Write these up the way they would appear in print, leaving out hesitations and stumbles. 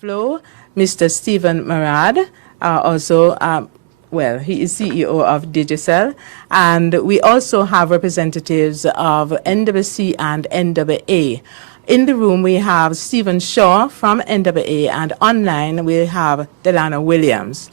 Flow, Mr. Stephen Marad, he is CEO of Digicel, and we also have representatives of NWC and NWA. In the room, we have Stephen Shaw from NWA, and online we have Delana Williams.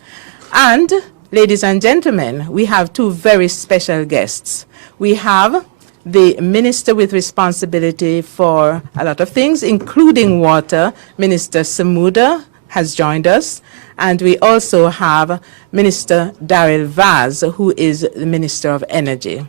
And, ladies and gentlemen, we have two very special guests. We have the Minister with responsibility for a lot of things, including water, Minister Samuda, has joined us. And we also have Minister Daryl Vaz, who is the Minister of Energy.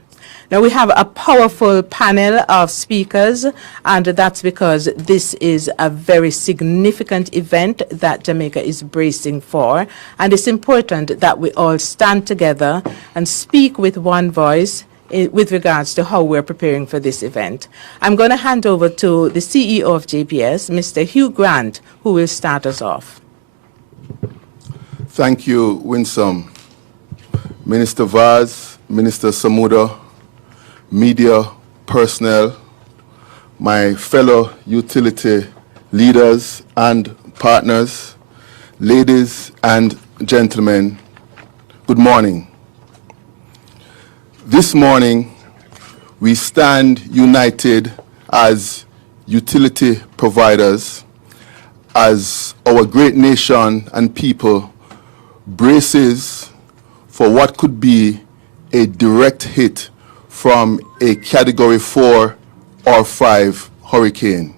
Now, we have a powerful panel of speakers, and that's because this is a very significant event that Jamaica is bracing for. And it's important that we all stand together and speak with one voice with regards to how we're preparing for this event. I'm going to hand over to the CEO of JPS, Mr. Hugh Grant, who will start us off. Thank you, Winsome. Minister Vaz, Minister Samuda, media personnel, my fellow utility leaders and partners, ladies and gentlemen, good morning. This morning, we stand united as utility providers, as our great nation and people braces for what could be a direct hit from a Category 4 or 5 hurricane.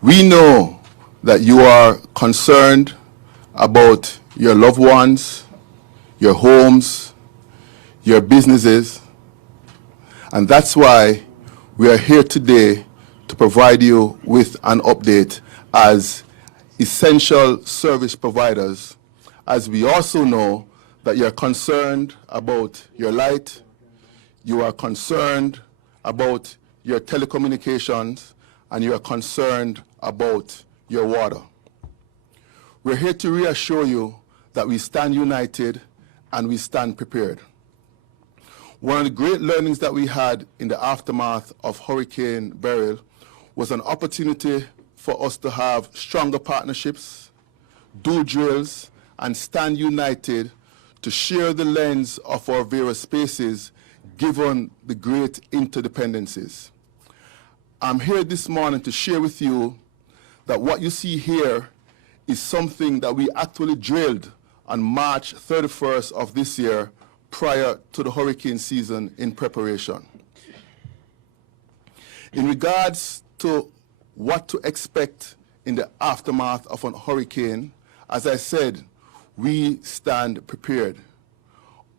We know that you are concerned about your loved ones, your homes, your businesses, and that's why we are here today to provide you with an update as essential service providers, as we also know that you're concerned about your light, you are concerned about your telecommunications, and you are concerned about your water. We're here to reassure you that we stand united and we stand prepared. One of the great learnings that we had in the aftermath of Hurricane Beryl was an opportunity for us to have stronger partnerships, do drills, and stand united to share the lens of our various spaces given the great interdependencies. I'm here this morning to share with you that what you see here is something that we actually drilled on March 31st of this year prior to the hurricane season in preparation. In regards to what to expect in the aftermath of a hurricane, as I said, we stand prepared.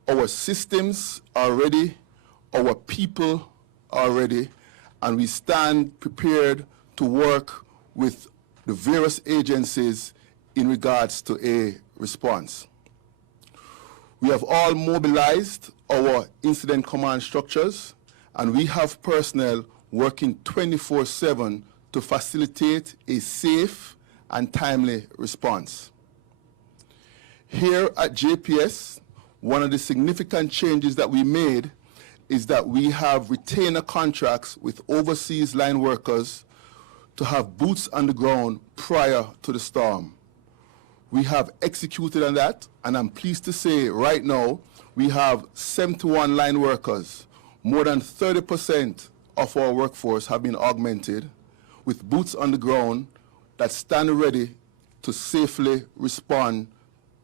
Our systems are ready, our people are ready, and we stand prepared to work with the various agencies in regards to a response. We have all mobilized our incident command structures, and we have personnel working 24/7 to facilitate a safe and timely response. Here at JPS, one of the significant changes that we made is that we have retainer contracts with overseas line workers to have boots on the ground prior to the storm. We have executed on that, and I'm pleased to say right now we have 71 line workers. More than 30% of our workforce have been augmented with boots on the ground that stand ready to safely respond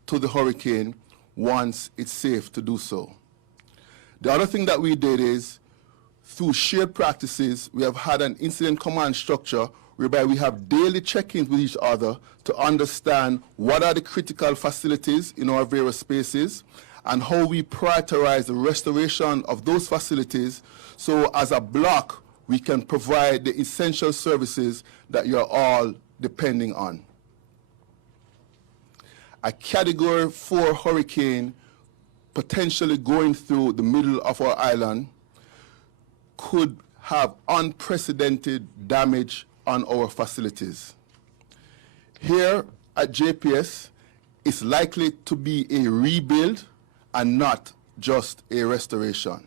to the hurricane once it's safe to do so. The other thing that we did is, through shared practices, we have had an incident command structure whereby we have daily check-ins with each other to understand what are the critical facilities in our various spaces and how we prioritize the restoration of those facilities so as a block we can provide the essential services that you're all depending on. A Category 4 hurricane potentially going through the middle of our island could have unprecedented damage on our facilities. Here at JPS, it's likely to be a rebuild and not just a restoration.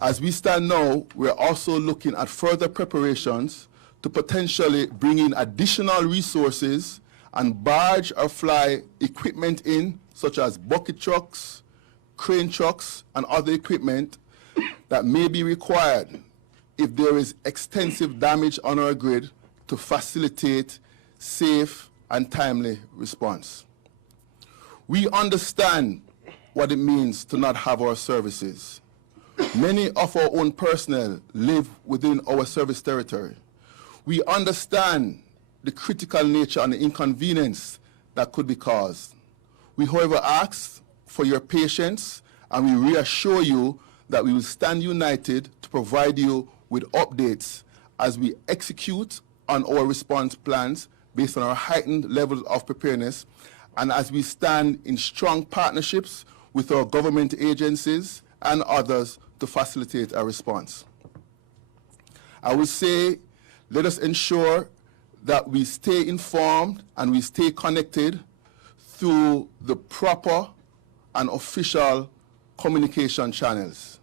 As we stand now, we're also looking at further preparations to potentially bring in additional resources and barge or fly equipment in, such as bucket trucks, crane trucks, and other equipment that may be required if there is extensive damage on our grid to facilitate safe and timely response. We understand what it means to not have our services. Many of our own personnel live within our service territory. We understand the critical nature and the inconvenience that could be caused. We, however, ask for your patience, and we reassure you that we will stand united to provide you with updates as we execute on our response plans based on our heightened levels of preparedness, and as we stand in strong partnerships with our government agencies and others to facilitate our response. I will say, let us ensure that we stay informed and we stay connected through the proper and official communication channels.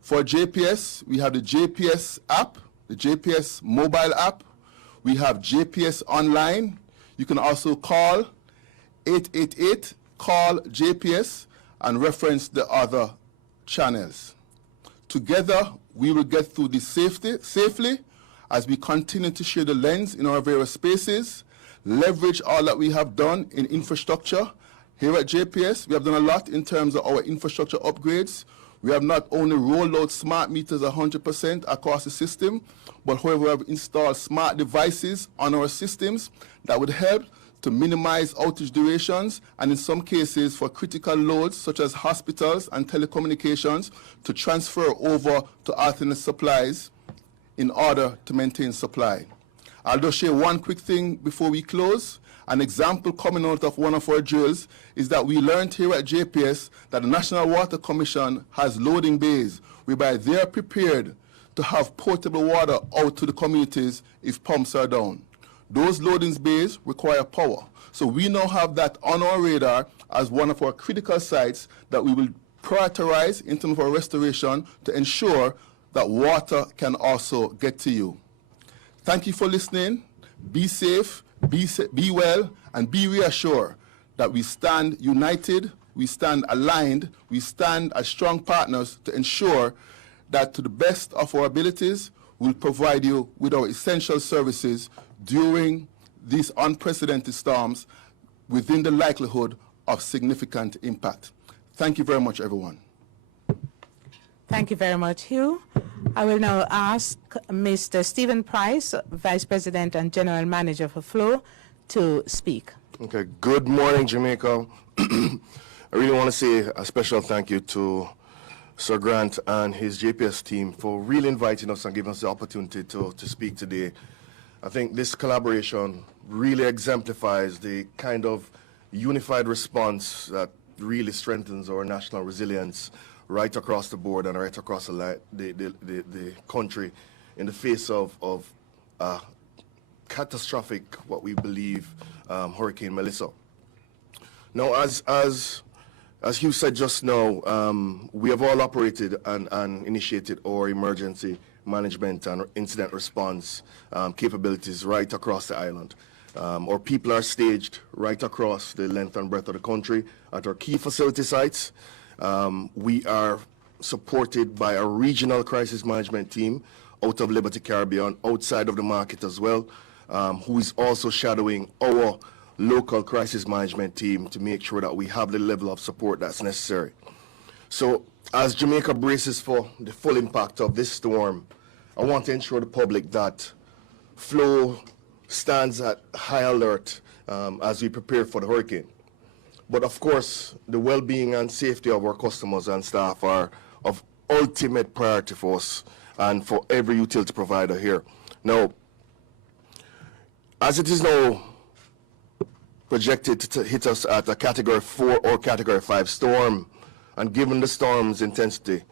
For JPS, we have the JPS app, the JPS mobile app. We have JPS online. You can also call 888-CALL-JPS and reference the other channels. Together, we will get through this safely as we continue to share the lens in our various spaces, leverage all that we have done in infrastructure. Here at JPS, we have done a lot in terms of our infrastructure upgrades. We have not only rolled out smart meters 100% across the system, but however, we have installed smart devices on our systems that would help to minimize outage durations, and in some cases for critical loads such as hospitals and telecommunications to transfer over to alternate supplies in order to maintain supply. I'll just share one quick thing before we close. An example coming out of one of our drills is that we learned here at JPS that the National Water Commission has loading bays whereby they are prepared to have potable water out to the communities if pumps are down. Those loading bays require power. So we now have that on our radar as one of our critical sites that we will prioritize in terms of our restoration to ensure that water can also get to you. Thank you for listening. Be safe, be well, and be reassured that we stand united, we stand aligned, we stand as strong partners to ensure that to the best of our abilities, we'll provide you with our essential services during these unprecedented storms within the likelihood of significant impact. Thank you very much, everyone. Thank you very much, Hugh. I will now ask Mr. Stephen Price, Vice President and General Manager for Flow, to speak. Okay, good morning, Jamaica. I really want to say a special thank you to Sir Grant and his JPS team for really inviting us and giving us the opportunity to speak today. I think this collaboration really exemplifies the kind of unified response that really strengthens our national resilience right across the board and right across the country in the face of catastrophic, what we believe, Hurricane Melissa. Now, as Hugh said just now, we have all operated and initiated our emergency management and incident response capabilities right across the island. Our people are staged right across the length and breadth of the country at our key facility sites. We are supported by a regional crisis management team out of Liberty Caribbean, outside of the market as well, who is also shadowing our local crisis management team to make sure that we have the level of support that's necessary. So as Jamaica braces for the full impact of this storm, I want to ensure the public that Flow stands at high alert as we prepare for the hurricane. But of course, the well-being and safety of our customers and staff are of ultimate priority for us and for every utility provider here. Now, as it is now projected to hit us at a Category 4 or Category 5 storm, and given the storm's intensity,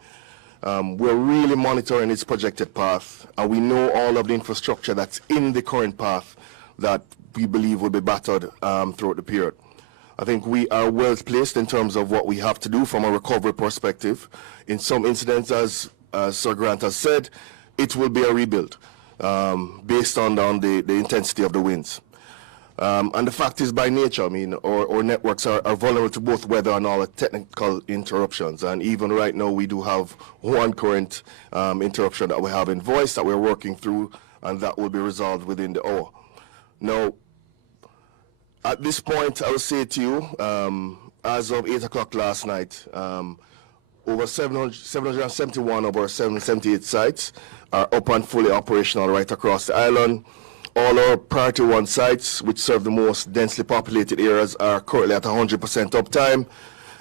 we're really monitoring its projected path, and we know all of the infrastructure that's in the current path that we believe will be battered throughout the period. I think we are well placed in terms of what we have to do from a recovery perspective. In some incidents, as Sir Grant has said, it will be a rebuild. based on the intensity of the winds. And the fact is, by nature, I mean, our networks are vulnerable to both weather and all the technical interruptions. And even right now, we do have one current interruption that we have in voice that we're working through, and that will be resolved within the hour. Now, at this point, I will say to you, as of 8 o'clock last night, over 771 of our 778 sites are up and fully operational right across the island. All our priority 1 sites, which serve the most densely populated areas, are currently at 100% uptime.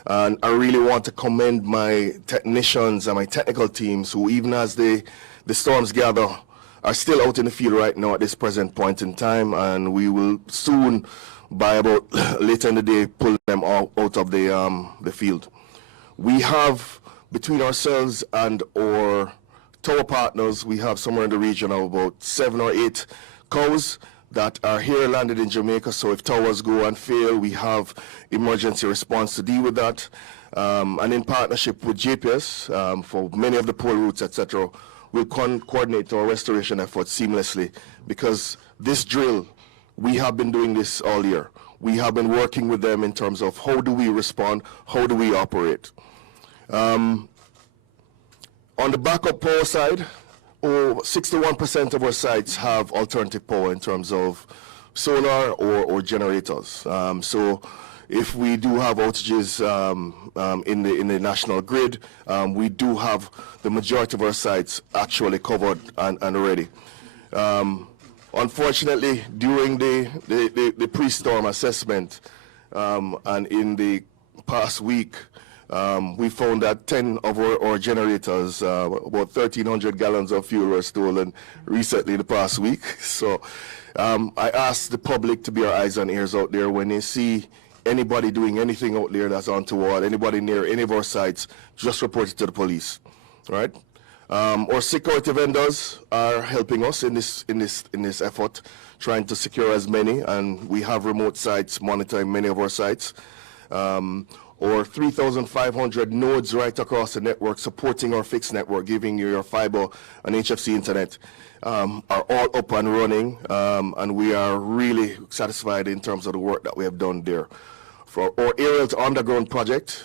And I really want to commend my technicians and my technical teams who, even as the storms gather, are still out in the field right now at this present point in time. And we will soon, by about later in the day, pull them out of the field. We have, between ourselves and our tower partners, we have somewhere in the region of about 7 or 8 cows that are here landed in Jamaica. So if towers go and fail, we have emergency response to deal with that. And in partnership with JPS, for many of the pole routes, etc., we'll coordinate our restoration efforts seamlessly, because this drill, we have been doing this all year. We have been working with them in terms of how do we respond, how do we operate. On the backup power side, 61% of our sites have alternative power in terms of solar or generators. So if we do have outages in the national grid, we do have the majority of our sites actually covered and ready. Unfortunately, during the pre-storm assessment and in the past week, we found that 10 of our generators, about 1,300 gallons of fuel were stolen recently the past week. So I asked the public to be our eyes and ears out there when they see anybody doing anything out there that's untoward, anybody near any of our sites, just report it to the police, right? Our security vendors are helping us in this effort, trying to secure as many, and we have remote sites monitoring many of our sites. Or 3,500 nodes right across the network supporting our fixed network, giving you your fiber and HFC internet, are all up and running, and we are really satisfied in terms of the work that we have done there. For our aerial to underground project,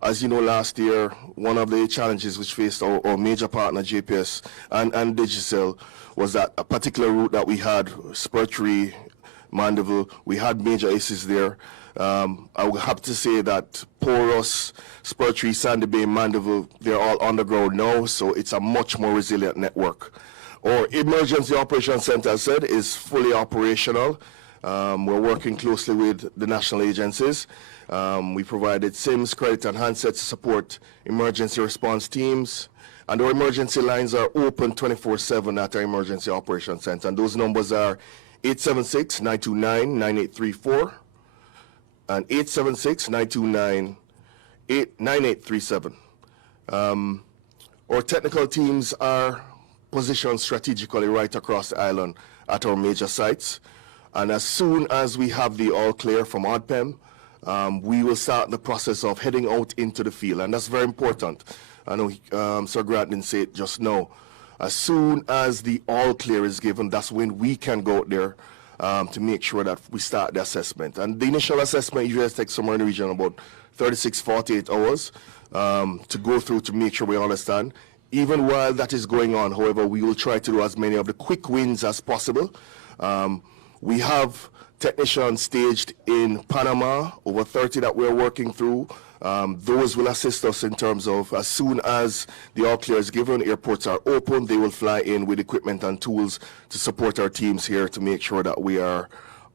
as you know, last year, one of the challenges which faced our major partner, JPS and Digicel, was that a particular route that we had, Spurtree, Mandeville, we had major issues there. I would have to say that Porous, Spurtree, Sandy Bay, Mandeville, they're all underground now, so it's a much more resilient network. Our Emergency Operations Center, as I said, is fully operational. We're working closely with the national agencies. We provided SIMs, credit, and handsets to support emergency response teams. And our emergency lines are open 24/7 at our Emergency Operations Center. And those numbers are 876-929-9834 and 876-929-9837. Our technical teams are positioned strategically right across the island at our major sites. And as soon as we have the all clear from ODPEM, we will start the process of heading out into the field. And that's very important. I know Sir Grant didn't say it just now. As soon as the all clear is given, that's when we can go out there to make sure that we start the assessment. And the initial assessment usually takes somewhere in the region about 36, 48 hours to go through to make sure we understand. Even while that is going on, however, we will try to do as many of the quick wins as possible. We have technicians staged in Panama, over 30 that we're working through. Those will assist us in terms of as soon as the all clear is given, airports are open, they will fly in with equipment and tools to support our teams here to make sure that we are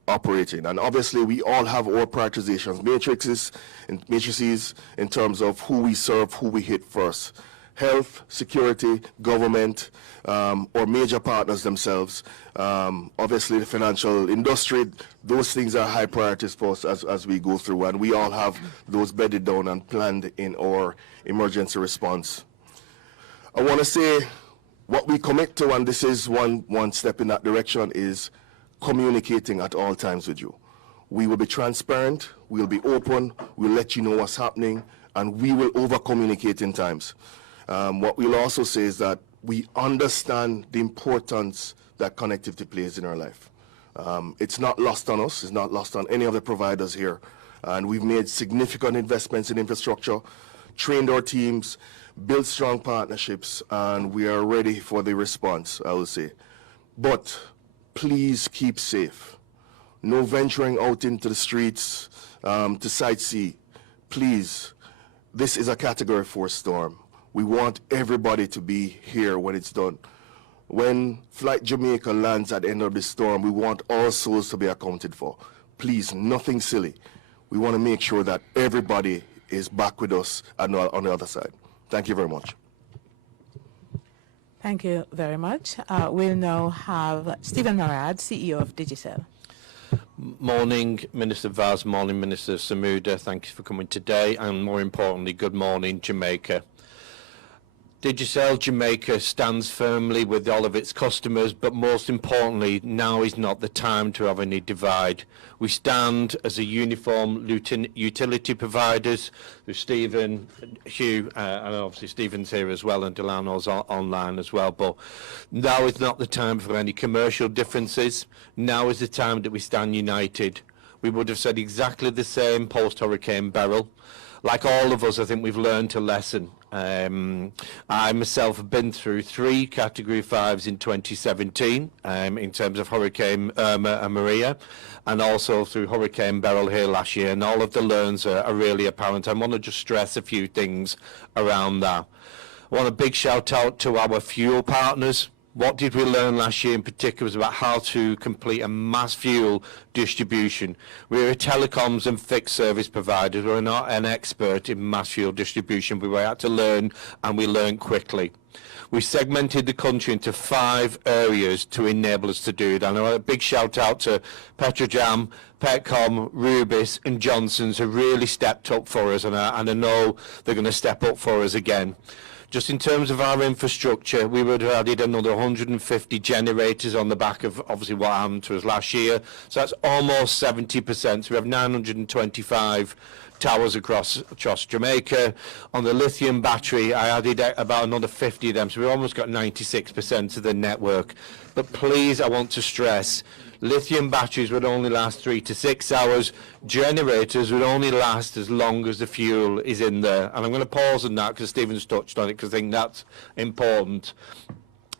operating. And obviously we all have our prioritizations, matrices in terms of who we serve, who we hit first. Health, security, government, or major partners themselves, obviously the financial industry, those things are high priorities for us as we go through, and we all have those bedded down and planned in our emergency response. I want to say what we commit to, and this is one step in that direction, is communicating at all times with you. We will be transparent, we'll be open, we'll let you know what's happening, and we will over-communicate in times. What we'll also say is that we understand the importance that connectivity plays in our life. It's not lost on us. It's not lost on any of the providers here. And we've made significant investments in infrastructure, trained our teams, built strong partnerships, and we are ready for the response, I will say. But please keep safe. No venturing out into the streets to sightsee. Please, this is a Category 4 storm. We want everybody to be here when it's done. When Flight Jamaica lands at the end of the storm, we want all souls to be accounted for. Please, nothing silly. We want to make sure that everybody is back with us on the other side. Thank you very much. Thank you very much. We'll now have Stephen Marad, CEO of Digicel. Morning, Minister Vaz. Morning, Minister Samuda. Thank you for coming today. And more importantly, good morning, Jamaica. Digicel Jamaica stands firmly with all of its customers, but most importantly, now is not the time to have any divide. We stand as a uniform utility providers. There's Stephen, Hugh, and obviously Stephen's here as well, and Delano's online as well. But now is not the time for any commercial differences. Now is the time that we stand united. We would have said exactly the same post-Hurricane Beryl. Like all of us, I think we've learned a lesson. I myself have been through 3 Category 5s in 2017 in terms of Hurricane Irma and Maria, and also through Hurricane Beryl here last year, and all of the learns are really apparent. I want to just stress a few things around that. I want a big shout out to our fuel partners. What did we learn last year in particular was about how to complete a mass fuel distribution. We're a telecoms and fixed service provider. We're not an expert in mass fuel distribution, but we had to learn, and we learned quickly. We segmented the country into 5 areas to enable us to do that. And I want a big shout out to Petrojam, Petcom, Rubis and Johnson's who really stepped up for us, and I know they're going to step up for us again. Just in terms of our infrastructure, we would have added another 150 generators on the back of obviously what happened to us last year. So that's almost 70%. So we have 925 towers across Jamaica. On the lithium battery, I added about another 50 of them. So we've almost got 96% of the network. But please, I want to stress, lithium batteries would only last 3 to 6 hours. Generators would only last as long as the fuel is in there. And I'm going to pause on that because Stephen's touched on it, because I think that's important.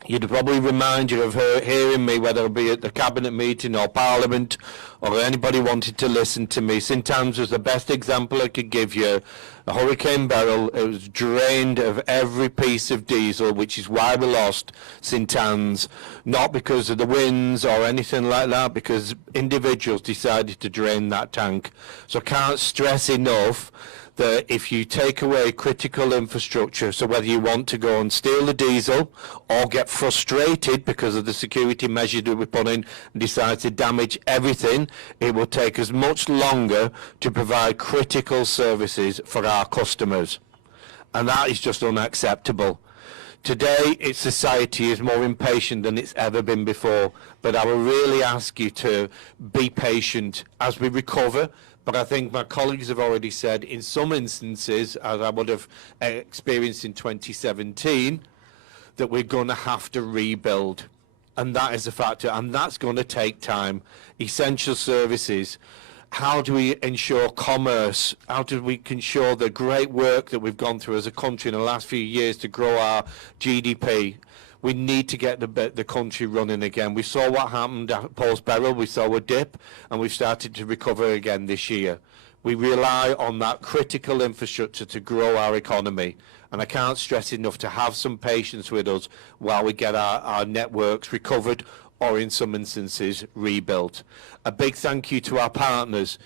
You'd probably remind you of hearing me, whether it be at the cabinet meeting or parliament, or anybody wanted to listen to me. St Anne's was the best example I could give you. The Hurricane Beryl, it was drained of every piece of diesel, which is why we lost St Anne's. Not because of the winds or anything like that, because individuals decided to drain that tank. So I can't stress enough that if you take away critical infrastructure, so whether you want to go and steal the diesel or get frustrated because of the security measures that we put in and decide to damage everything, it will take us much longer to provide critical services for our customers. And that is just unacceptable. Today, its society is more impatient than it's ever been before, but I will really ask you to be patient as we recover. But I think my colleagues have already said, in some instances, as I would have experienced in 2017, that we're going to have to rebuild. And that is a factor, and that's going to take time. Essential services. How do we ensure commerce? How do we ensure the great work that we've gone through as a country in the last few years to grow our GDP? We need to get the country running again. We saw what happened post-Beryl. We saw a dip, and we've started to recover again this year. We rely on that critical infrastructure to grow our economy. And I can't stress enough to have some patience with us while we get our networks recovered, or in some instances rebuilt. A big thank you to our partners.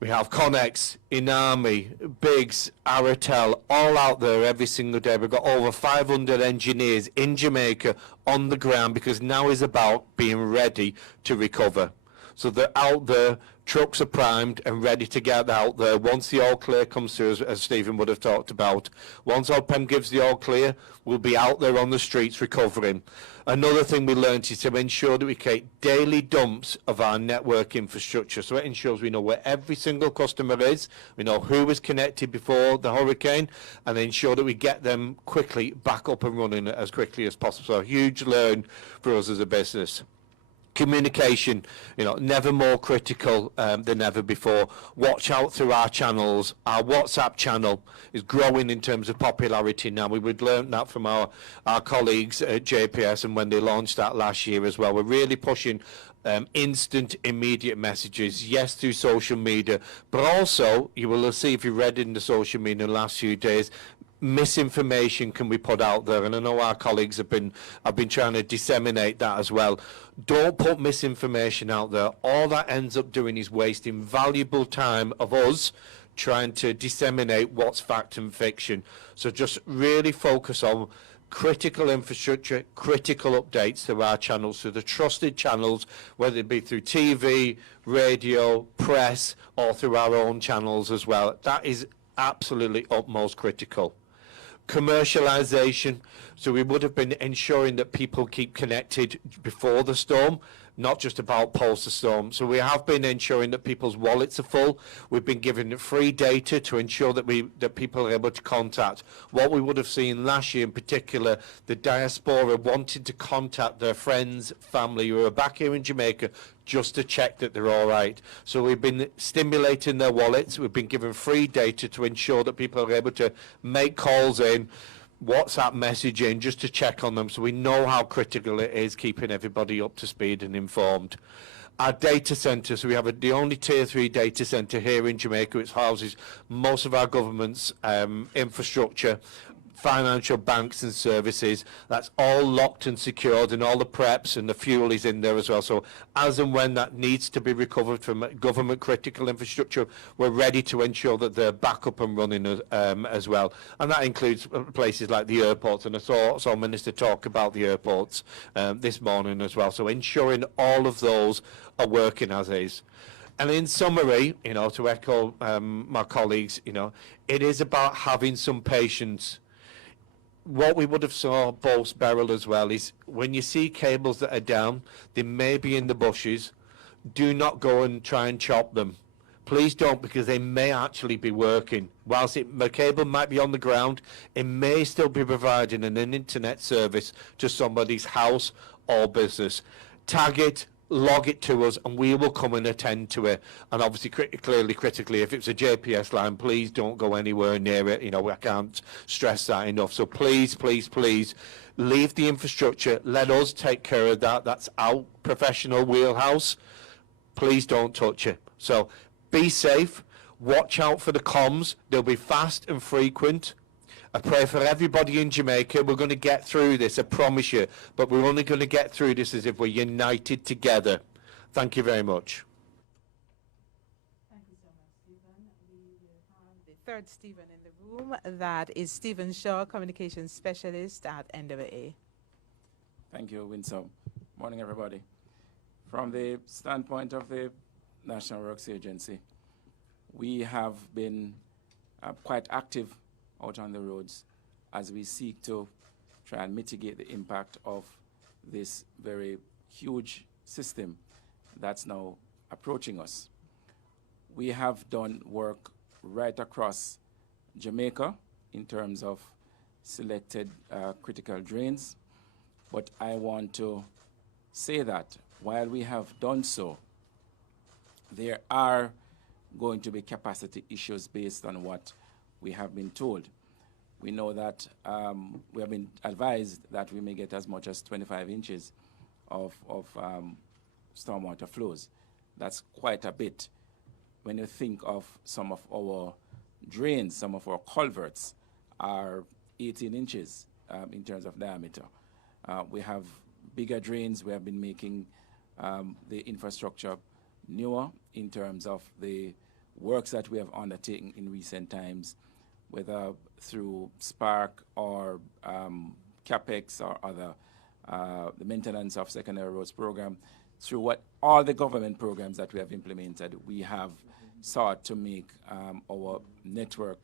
We have Connex, Inami, Biggs, Aratel, all out there every single day. We've got over 500 engineers in Jamaica on the ground, because now is about being ready to recover. So they're out there, trucks are primed and ready to get out there. Once the all clear comes through, as Stephen would have talked about, once OPEM gives the all clear, we'll be out there on the streets recovering. Another thing we learned is to ensure that we create daily dumps of our network infrastructure. So it ensures we know where every single customer is, we know who was connected before the hurricane, and ensure that we get them quickly back up and running as quickly as possible. So a huge learn for us as a business. Communication, never more critical than ever before. Watch out through our channels. Our WhatsApp channel is growing in terms of popularity now. We would learn that from our colleagues at JPS, and when they launched that last year as well. We're really pushing instant, immediate messages, yes, through social media, but also, you will see if you read in the social media in the last few days, misinformation can be put out there, and I know our colleagues have been trying to disseminate that as well. Don't put misinformation out there. All that ends up doing is wasting valuable time of us trying to disseminate what's fact and fiction. So just really focus on critical infrastructure, critical updates through our channels, through the trusted channels, whether it be through TV, radio, press, or through our own channels as well. That is absolutely utmost critical. Commercialization, so we would have been ensuring that people keep connected before the storm, not just about post the storm. So we have been ensuring that people's wallets are full. We've been giving free data to ensure that people are able to contact. What we would have seen last year in particular, the diaspora wanted to contact their friends, family who are back here in Jamaica just to check that they're all right. So we've been stimulating their wallets. We've been giving free data to ensure that people are able to make calls in, WhatsApp messaging, just to check on them, so we know how critical it is keeping everybody up to speed and informed. Our data centre, so we have the only Tier 3 data centre here in Jamaica, which houses most of our government's infrastructure, financial banks and services. That's all locked and secured, and all the preps and the fuel is in there as well. So as and when that needs to be recovered from government critical infrastructure, we're ready to ensure that they're back up and running as well. And that includes places like the airports, and I saw Minister talk about the airports this morning as well. So ensuring all of those are working as is. And in summary, to echo my colleagues, it is about having some patience. What we would have saw Boast Beryl as well is when you see cables that are down, they may be in the bushes, do not go and try and chop them. Please don't, because they may actually be working. Whilst the cable might be on the ground, it may still be providing an internet service to somebody's house or business. Tag it, log it to us, and we will come and attend to it. And obviously, critically, if it's a JPS line, please don't go anywhere near it. I can't stress that enough. So please, please, please, leave the infrastructure. Let us take care of that. That's our professional wheelhouse. Please don't touch it. So be safe. Watch out for the comms. They'll be fast and frequent. I pray for everybody in Jamaica. We're going to get through this, I promise you. But we're only going to get through this as if we're united together. Thank you very much. Thank you so much, Stephen. We will have the third Stephen in the room. That is Stephen Shaw, Communications Specialist at NWA. Thank you, Winsome. Morning, everybody. From the standpoint of the National Works Agency, we have been quite active out on the roads as we seek to try and mitigate the impact of this very huge system that's now approaching us. We have done work right across Jamaica in terms of selected critical drains, but I want to say that while we have done so, there are going to be capacity issues based on what we have been told. We know that we have been advised that we may get as much as 25 inches of stormwater flows. That's quite a bit. When you think of some of our drains, some of our culverts are 18 inches in terms of diameter. We have bigger drains. We have been making the infrastructure newer in terms of the works that we have undertaken in recent times, whether through Spark or CAPEX or other, the maintenance of secondary roads program, through what all the government programs that we have implemented, we have sought to make our network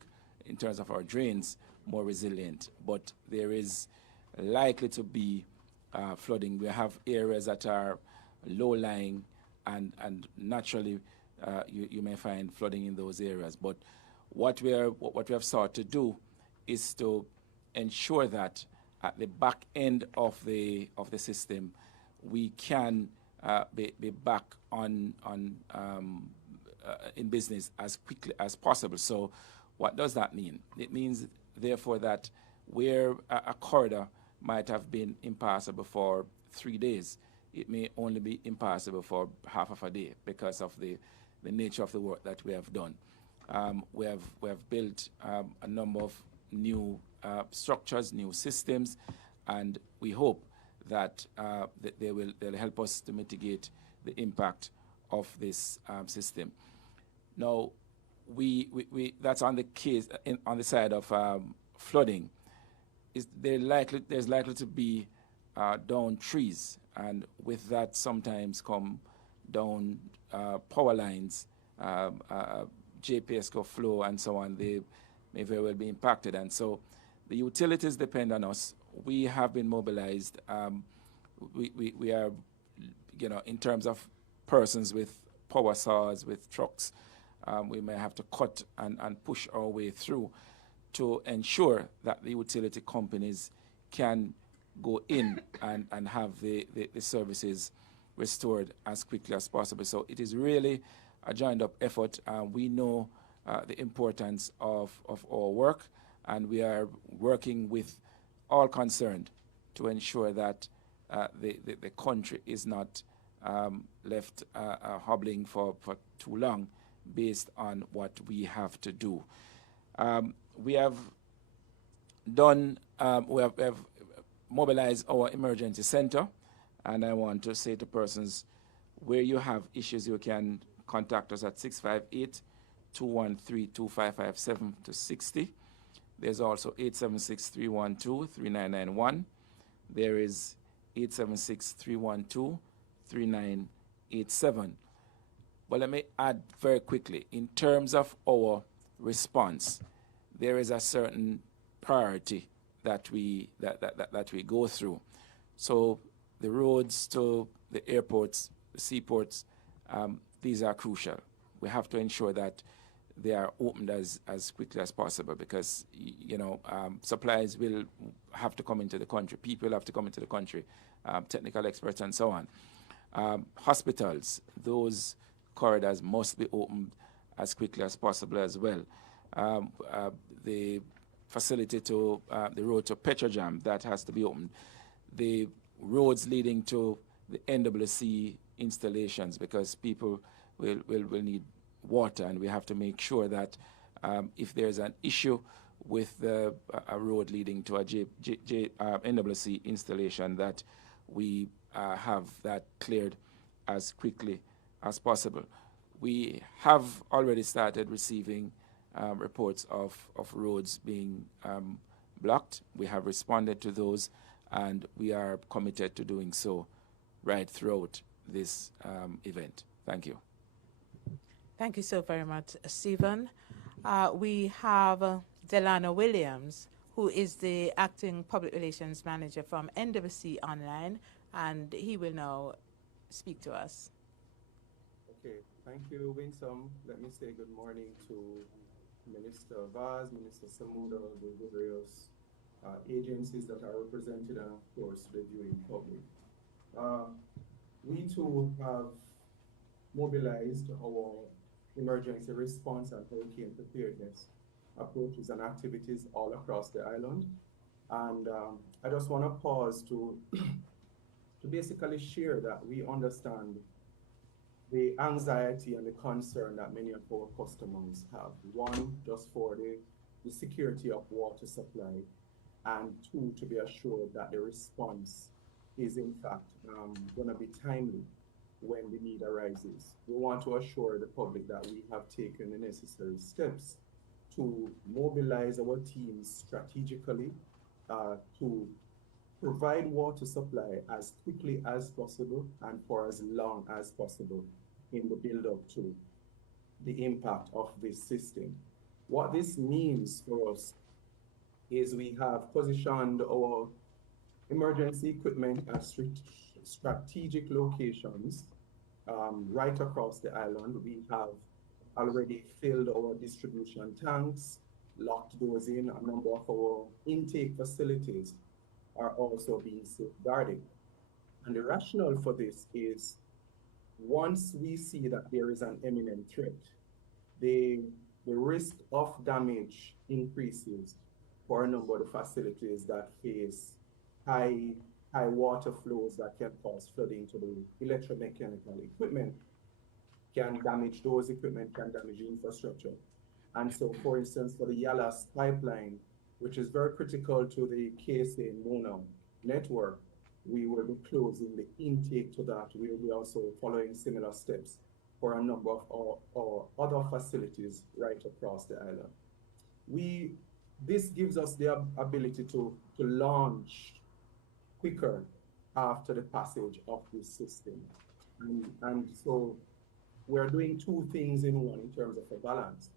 in terms of our drains more resilient. But there is likely to be flooding. We have areas that are low-lying, and naturally you may find flooding in those areas. But what we have sought to do is to ensure that at the back end of the system, we can be back on in business as quickly as possible. So what does that mean? It means, therefore, that where a corridor might have been impassable for 3 days, it may only be impassable for half of a day because of the nature of the work that we have done. We have built a number of new structures, new systems, and we hope that they'll help us to mitigate the impact of this system. Now, that's on the case on the side of flooding. There's likely to be down trees, and with that sometimes come down power lines, JPSCO flow, and so on. They may very well be impacted, and so the utilities depend on us. We have been mobilized. We are, in terms of persons with power saws, with trucks, we may have to cut and push our way through to ensure that the utility companies can go in and have the services restored as quickly as possible. So it is really a joined up effort. We know the importance of our work, and we are working with all concerned to ensure that the country is not left hobbling for too long based on what we have to do. We have done, we have mobilized our emergency center, and I want to say to persons, where you have issues, you can contact us at 658-213-2557-60. There's also 876-312-3991. There is 876-312-3987. But let me add very quickly, in terms of our response, there is a certain priority that we go through. So the roads to the airports, the seaports, these are crucial. We have to ensure that they are opened as quickly as possible, because supplies will have to come into the country, people have to come into the country, technical experts and so on. Hospitals, those corridors must be opened as quickly as possible as well. The facility to the road to Petrojam, that has to be opened. The roads leading to the NWC installations, because people will need water, and we have to make sure that if there's an issue with a road leading to a NWC installation, that we have that cleared as quickly as possible. We have already started receiving reports of roads being blocked. We have responded to those, and we are committed to doing so right throughout this event. Thank you. Thank you so very much, Stephen. We have Delano Williams, who is the Acting Public Relations Manager from NWC Online, and he will now speak to us. Okay, thank you, Winsome. Let me say good morning to Minister Vaz, Minister Samuda, the various agencies that are represented, and of course the viewing public. We too have mobilized our emergency response and hurricane preparedness approaches and activities all across the island. And I just want to pause to basically share that we understand the anxiety and the concern that many of our customers have. One, just for the security of water supply, and two, to be assured that the response is in fact going to be timely when the need arises. We want to assure the public that we have taken the necessary steps to mobilize our teams strategically to provide water supply as quickly as possible and for as long as possible in the build-up to the impact of this system. What this means for us is we have positioned our emergency equipment at strategic locations right across the island. We have already filled our distribution tanks, locked those in. A number of our intake facilities are also being safeguarded. And the rationale for this is once we see that there is an imminent threat, the risk of damage increases for a number of the facilities that face high water flows that can cause flooding to the electromechanical equipment, can damage those equipment, can damage infrastructure. And so, for instance, for the Yalas pipeline, which is very critical to the KSA Mona network, we will be closing the intake to that. We will be also following similar steps for a number of our other facilities right across the island. This gives us the ability to launch quicker after the passage of this system. And so we're doing two things in one in terms of a balance.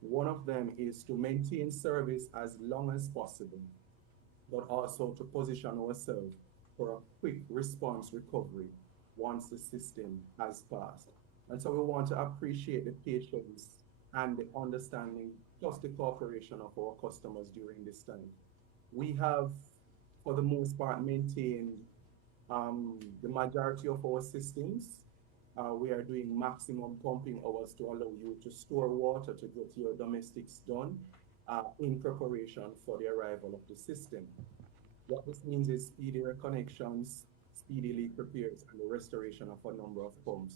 One of them is to maintain service as long as possible, but also to position ourselves for a quick response recovery once the system has passed. And so we want to appreciate the patience and the understanding, plus the cooperation of our customers during this time. We have, for the most part, maintained the majority of our systems. We are doing maximum pumping hours to allow you to store water to get your domestics done in preparation for the arrival of the system. What this means is speedy reconnections, speedily repairs, and the restoration of a number of pumps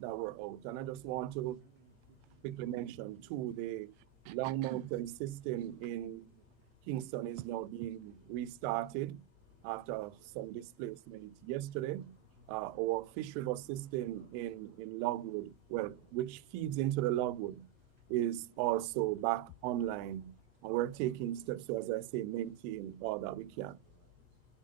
that were out. And I just want to quickly mention too, the Long Mountain system in Kingston is now being restarted after some displacement yesterday. Our Fish River system in Logwood, which feeds into the Logwood, is also back online. And we're taking steps to, as I say, maintain all that we can.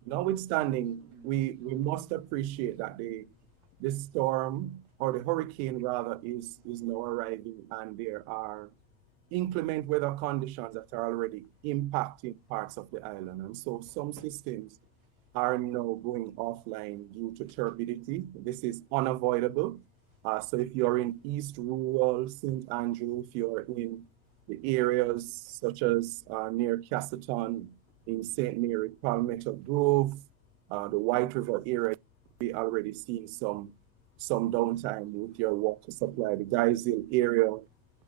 Notwithstanding, we must appreciate that the storm, or the hurricane rather, is now arriving, and there are inclement weather conditions that are already impacting parts of the island. And so some systems are now going offline due to turbidity. This is unavoidable. So if you're in East Rural, St. Andrew, if you're in the areas such as near Castleton, in St. Mary, Palmetto Grove, the White River area, we already seeing some downtime with your water supply. The Digicel area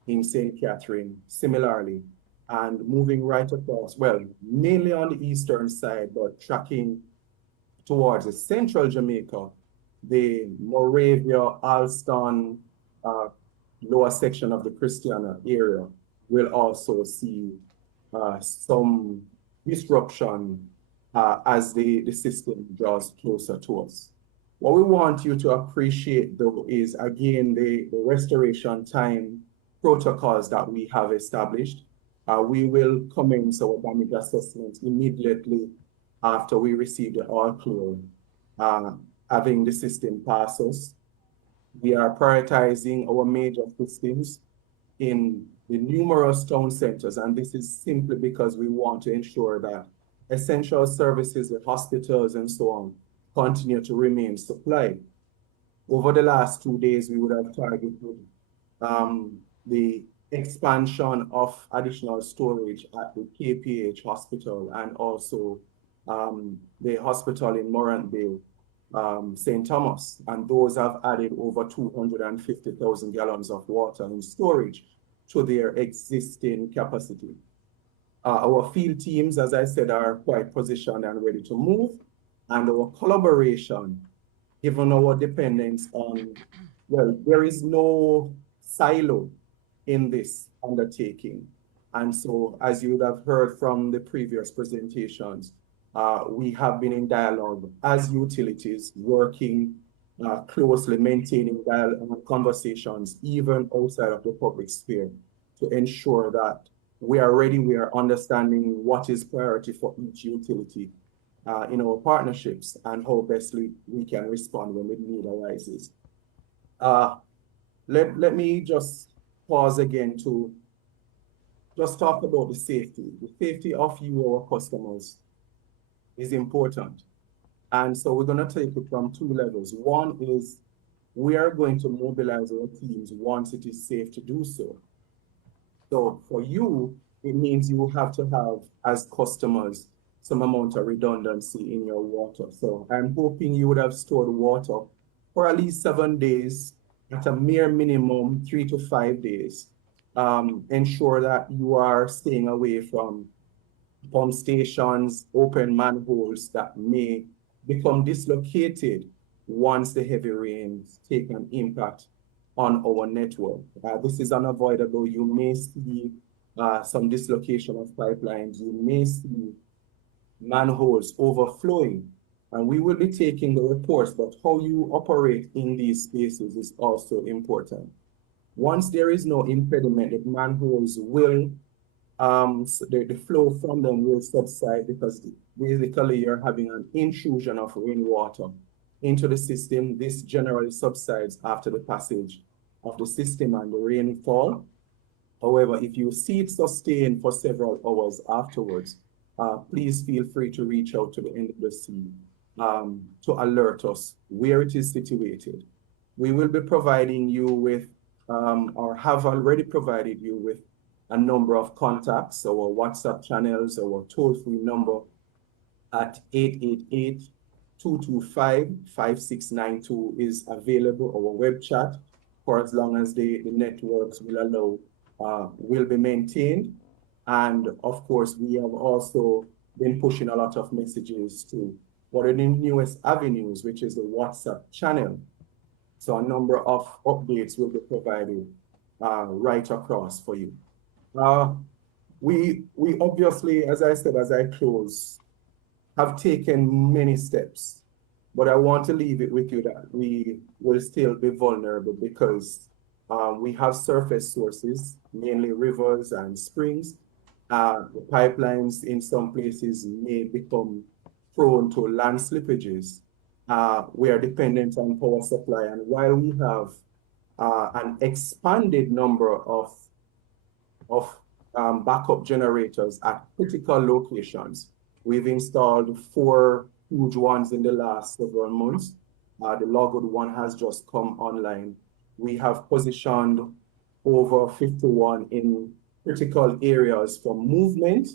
in St. Catherine, similarly, and moving right across, well, mainly on the eastern side, but tracking towards the central Jamaica, the Moravia, Alston, lower section of the Christiana area will also see some disruption as the system draws closer to us. What we want you to appreciate, though, is again the restoration time protocols that we have established. We will commence our damage assessment immediately after we receive the all clear, having the system pass us. We are prioritizing our major systems in the numerous town centers, and this is simply because we want to ensure that essential services, the hospitals and so on, continue to remain supplied. Over the last 2 days, we would have targeted the expansion of additional storage at the KPH hospital and also the hospital in Morant Bay, St. Thomas, and those have added over 250,000 gallons of water in storage to their existing capacity. Our field teams, as I said, are quite positioned and ready to move, and our collaboration, given our dependence on, well, there is no silo in this undertaking. And so, as you would have heard from the previous presentations, we have been in dialogue as utilities, working closely, maintaining conversations, even outside of the public sphere, to ensure that we are ready, we are understanding what is priority for each utility, in our partnerships and how best we can respond when the need arises. Let me just pause again to just talk about the safety. The safety of you, our customers, is important. And so we're going to take it from two levels. One is we are going to mobilize our teams once it is safe to do so. So for you, it means you have to have, as customers, some amount of redundancy in your water. So I'm hoping you would have stored water for at least 7 days, at a mere minimum 3 to 5 days. Ensure that you are staying away from pump stations, open manholes that may become dislocated once the heavy rains take an impact on our network. This is unavoidable. You may see some dislocation of pipelines. You may see manholes overflowing. And we will be taking the reports, but how you operate in these spaces is also important. Once there is no impediment, the manholes will, the flow from them will subside, because basically you're having an intrusion of rainwater into the system. This generally subsides after the passage of the system and the rainfall. However, if you see it sustain for several hours afterwards, please feel free to reach out to the NWC to alert us where it is situated. We will be providing you with, or have already provided you with, a number of contacts, our WhatsApp channels, our toll-free number at 888-225-5692 is available. Our web chat, for as long as the networks will allow, will be maintained. And of course, we have also been pushing a lot of messages to one of the newest avenues, which is the WhatsApp channel. So a number of updates will be provided right across for you. We obviously, as I said, as I close, have taken many steps, but I want to leave it with you that we will still be vulnerable, because we have surface sources, mainly rivers and springs. The pipelines in some places may become prone to land slippages. We are dependent on power supply, and while we have an expanded number of backup generators at critical locations, we've installed 4 huge ones in the last several months. The Logwood one has just come online. We have positioned over 51 in critical areas for movement,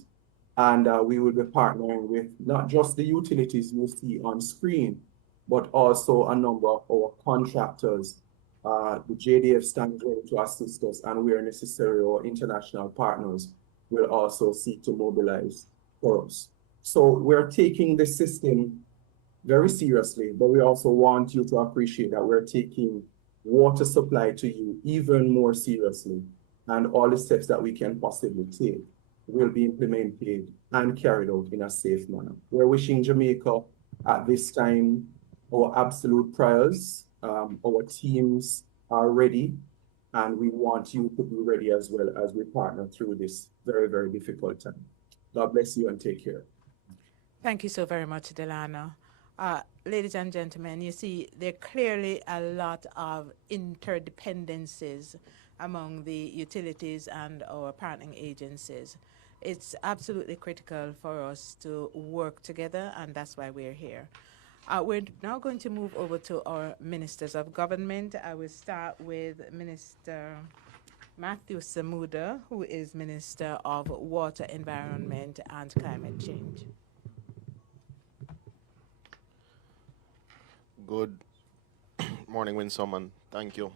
and we will be partnering with not just the utilities you see on screen, but also a number of our contractors. The JDF stands ready to assist us, and where necessary, our international partners will also seek to mobilize for us. So we're taking the system very seriously, but we also want you to appreciate that we're taking water supply to you even more seriously, and all the steps that we can possibly take will be implemented and carried out in a safe manner. We're wishing Jamaica at this time our absolute prayers. Our teams are ready, and we want you to be ready as well as we partner through this very, very difficult time. God bless you and take care. Thank you so very much, Delano. Ladies and gentlemen, you see, there are clearly a lot of interdependencies among the utilities and our partnering agencies. It's absolutely critical for us to work together, and that's why we're here. We're now going to move over to our ministers of government. I will start with Minister Matthew Samuda, who is Minister of Water, Environment, and Climate Change. Good morning, Winsome, and thank you.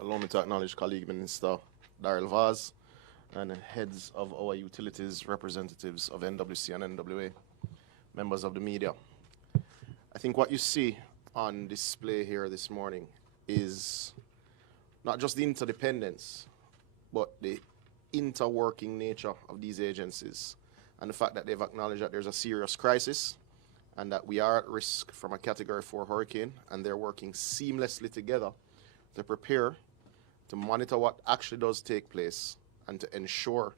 Allow me to acknowledge colleague Minister Daryl Vaz and heads of our utilities, representatives of NWC and NWA, members of the media. I think what you see on display here this morning is not just the interdependence, but the interworking nature of these agencies, and the fact that they've acknowledged that there's a serious crisis and that we are at risk from a Category 4 hurricane, and they're working seamlessly together to prepare, to monitor what actually does take place, and to ensure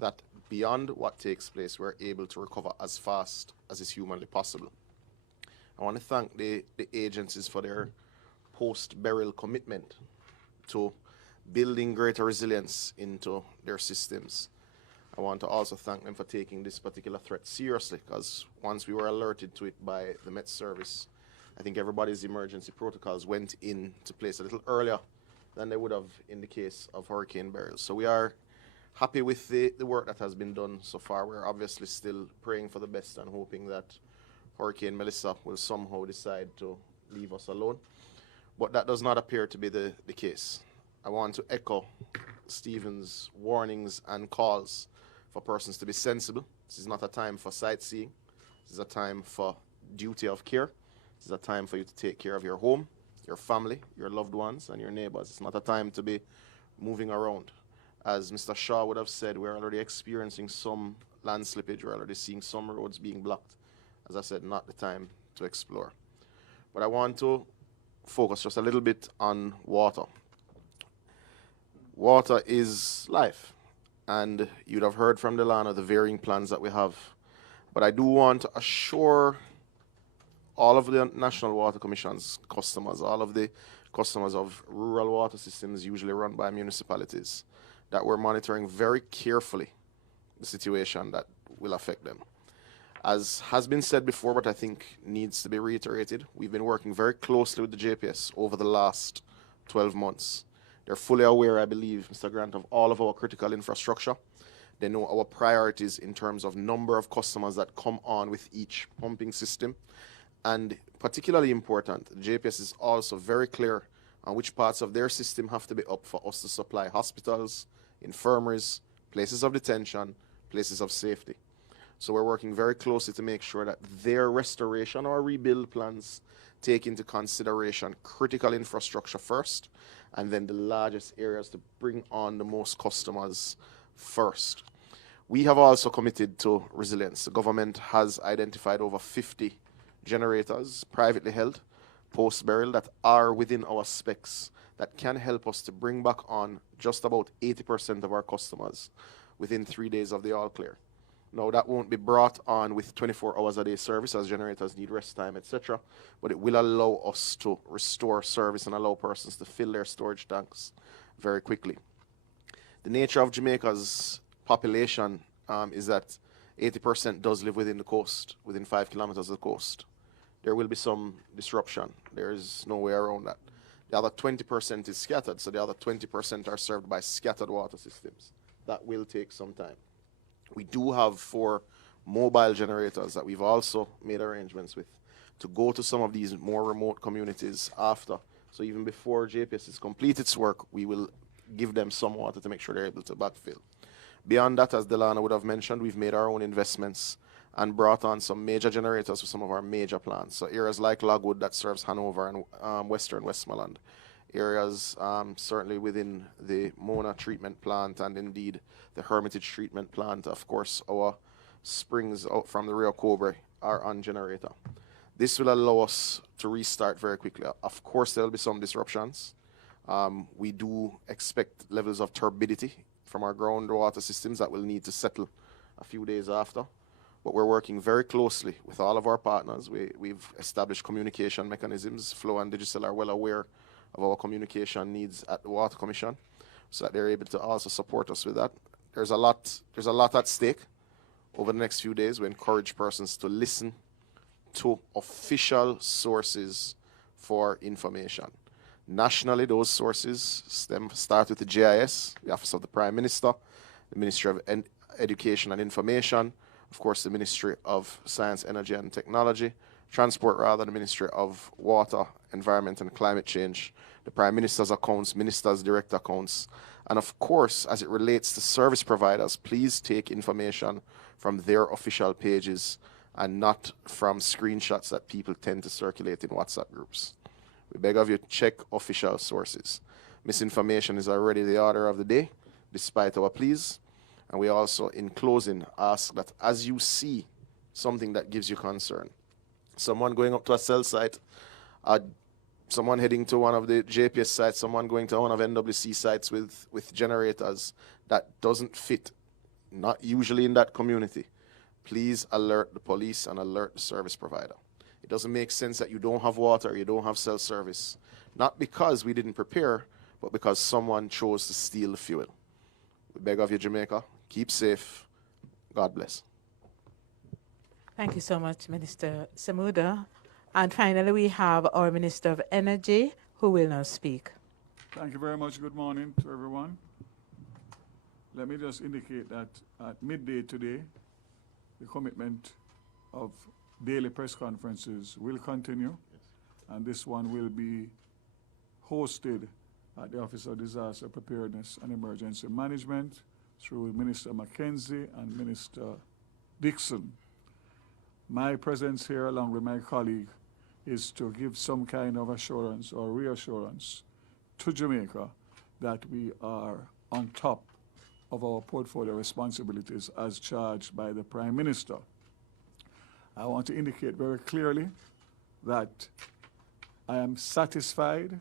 that beyond what takes place, we're able to recover as fast as is humanly possible. I want to thank the agencies for their post-burial commitment to building greater resilience into their systems. I want to also thank them for taking this particular threat seriously, because once we were alerted to it by the Met Service, I think everybody's emergency protocols went into place a little earlier than they would have in the case of hurricane burials. So we are happy with the work that has been done so far. We're obviously still praying for the best and hoping that Hurricane Melissa will somehow decide to leave us alone. But that does not appear to be the case. I want to echo Stephen's warnings and calls for persons to be sensible. This is not a time for sightseeing. This is a time for duty of care. This is a time for you to take care of your home, your family, your loved ones, and your neighbors. It's not a time to be moving around. As Mr. Shaw would have said, we're already experiencing some land slippage. We're already seeing some roads being blocked. As I said, not the time to explore. But I want to focus just a little bit on water. Water is life. And you'd have heard from Delana the varying plans that we have. But I do want to assure all of the National Water Commission's customers, all of the customers of rural water systems usually run by municipalities, that we're monitoring very carefully the situation that will affect them. As has been said before, but I think needs to be reiterated, we've been working very closely with the JPS over the last 12 months. They're fully aware, I believe, Mr. Grant, of all of our critical infrastructure. They know our priorities in terms of number of customers that come on with each pumping system. And particularly important, the JPS is also very clear on which parts of their system have to be up for us to supply hospitals, infirmaries, places of detention, places of safety. So we're working very closely to make sure that their restoration or rebuild plans take into consideration critical infrastructure first, and then the largest areas to bring on the most customers first. We have also committed to resilience. The government has identified over 50 generators, privately held, post-burial, that are within our specs that can help us to bring back on just about 80% of our customers within 3 days of the all clear. Now, that won't be brought on with 24 hours a day service, as generators need rest time, etc., but it will allow us to restore service and allow persons to fill their storage tanks very quickly. The nature of Jamaica's population is that 80% does live within the coast, within 5 kilometers of the coast. There will be some disruption. There is no way around that. The other 20% is scattered, so the other 20% are served by scattered water systems. That will take some time. We do have 4 mobile generators that we've also made arrangements with to go to some of these more remote communities after. So even before JPS has completed its work, we will give them some water to make sure they're able to backfill. Beyond that, as Delana would have mentioned, we've made our own investments and brought on some major generators for some of our major plants. So areas like Logwood that serves Hanover and Western Westmoreland. Areas certainly within the Mona treatment plant and indeed the Hermitage treatment plant. Of course, our springs out from the Rio Cobre are on generator. This will allow us to restart very quickly. Of course, there will be some disruptions. We do expect levels of turbidity from our groundwater systems that will need to settle a few days after. But we're working very closely with all of our partners. We've established communication mechanisms. Flow and Digicel are well aware of our communication needs at the Water Commission, so that they're able to also support us with that. There's a lot at stake over the next few days. We encourage persons to listen to official sources for information. Nationally, those sources start with the GIS, the Office of the Prime Minister, the Ministry of Education and Information, of course, the Ministry of Science, Energy and Technology, Transport rather, the Ministry of Water, Environment and Climate Change, the Prime Minister's accounts, Minister's direct accounts, and of course, as it relates to service providers, please take information from their official pages and not from screenshots that people tend to circulate in WhatsApp groups. We beg of you, check official sources. Misinformation is already the order of the day, despite our pleas. And we also, in closing, ask that as you see something that gives you concern, someone going up to a cell site, someone heading to one of the JPS sites, someone going to one of NWC sites with generators that doesn't fit not usually in that community, please alert the police and alert the service provider. It doesn't make sense that you don't have water, you don't have cell service, not because we didn't prepare, but because someone chose to steal the fuel. We beg of you, Jamaica, keep safe. God bless. Thank you so much, Minister Samuda. And finally, we have our Minister of Energy, who will now speak. Thank you very much. Good morning to everyone. Let me just indicate that at midday today, the commitment of daily press conferences will continue, and this one will be hosted at the Office of Disaster Preparedness and Emergency Management through Minister Mackenzie and Minister Dixon. My presence here, along with my colleague, is to give some kind of assurance or reassurance to Jamaica that we are on top of our portfolio responsibilities as charged by the Prime Minister. I want to indicate very clearly that I am satisfied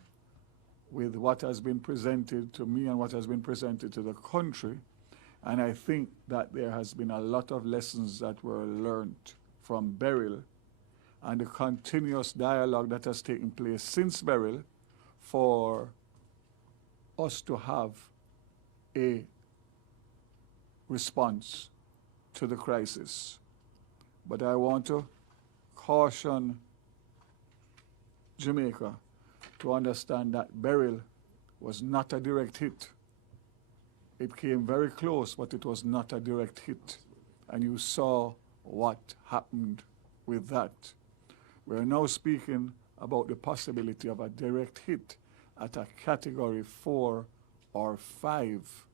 with what has been presented to me and what has been presented to the country, and I think that there has been a lot of lessons that were learned from Beryl and the continuous dialogue that has taken place since Beryl for us to have a response to the crisis. But I want to caution Jamaica to understand that Beryl was not a direct hit. It came very close, but it was not a direct hit. And you saw what happened with that. We're now speaking about the possibility of a direct hit at a category 4 or 5.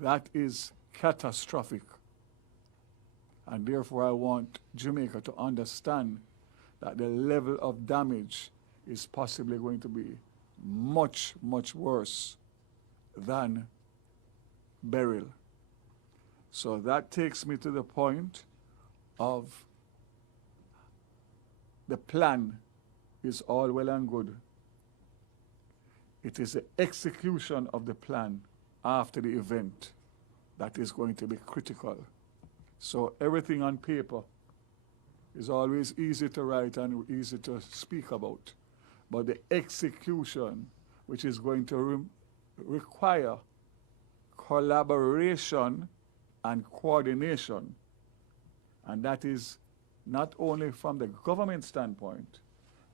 That is catastrophic. And therefore I want Jamaica to understand that the level of damage is possibly going to be much, much worse than Beryl. So that takes me to the point of the plan is all well and good. It is the execution of the plan after the event that is going to be critical. So everything on paper is always easy to write and easy to speak about. But the execution, which is going to require collaboration and coordination, and that is not only from the government standpoint,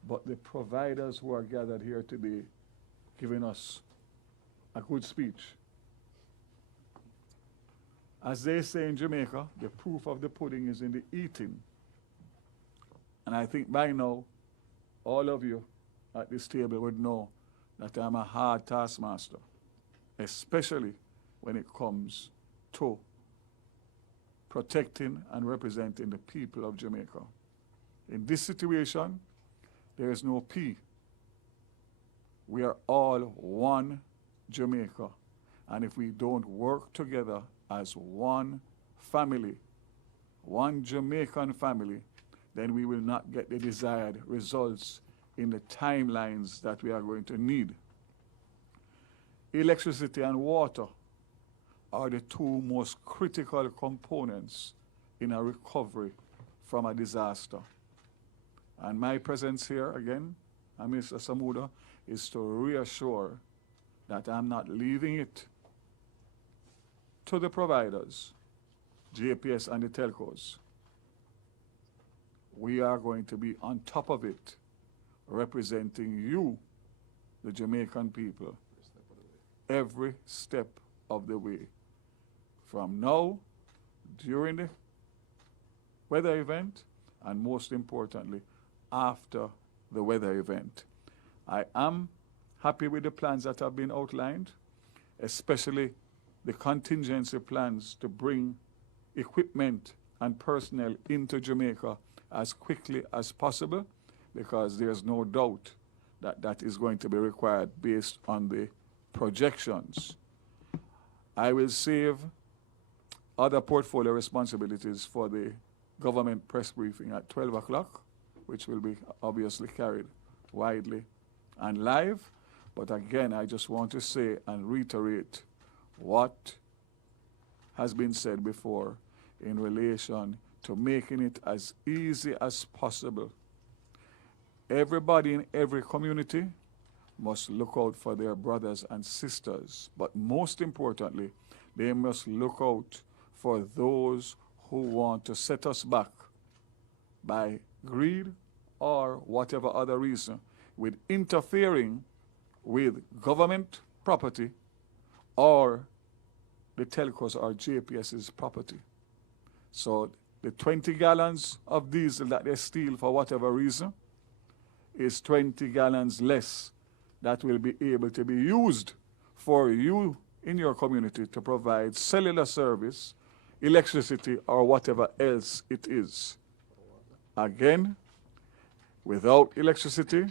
but the providers who are gathered here today giving us a good speech. As they say in Jamaica, the proof of the pudding is in the eating. And I think by now, all of you at this table would know that I'm a hard taskmaster, especially when it comes to protecting and representing the people of Jamaica. In this situation, there is no P. We are all one Jamaica. And if we don't work together as one family, one Jamaican family, then we will not get the desired results in the timelines that we are going to need. Electricity and water are the two most critical components in a recovery from a disaster. And my presence here again, and Mr. Samuda, is to reassure that I'm not leaving it to the providers, JPS and the telcos. We are going to be on top of it, representing you, the Jamaican people, every step of the way. From now, during the weather event, and most importantly, after the weather event. I am happy with the plans that have been outlined, especially the contingency plans to bring equipment and personnel into Jamaica as quickly as possible, because there's no doubt that that is going to be required based on the projections. I will save other portfolio responsibilities for the government press briefing at 12 o'clock, which will be obviously carried widely and live. But again, I just want to say and reiterate what has been said before in relation to making it as easy as possible. Everybody in every community must look out for their brothers and sisters, but most importantly, they must look out for those who want to set us back by greed or whatever other reason with interfering with government property or the telcos or JPS's property. So the 20 gallons of diesel that they steal for whatever reason is 20 gallons less that will be able to be used for you in your community to provide cellular service, electricity, or whatever else it is. Again, without electricity,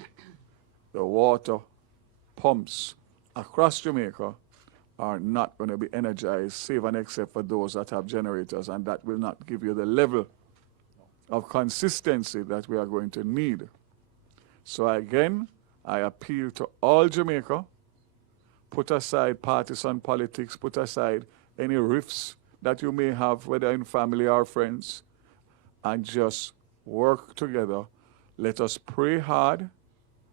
the water pumps across Jamaica are not going to be energized, save and except for those that have generators, and that will not give you the level of consistency that we are going to need. So again, I appeal to all Jamaica, put aside partisan politics, put aside any rifts that you may have, whether in family or friends, and just work together. Let us pray hard,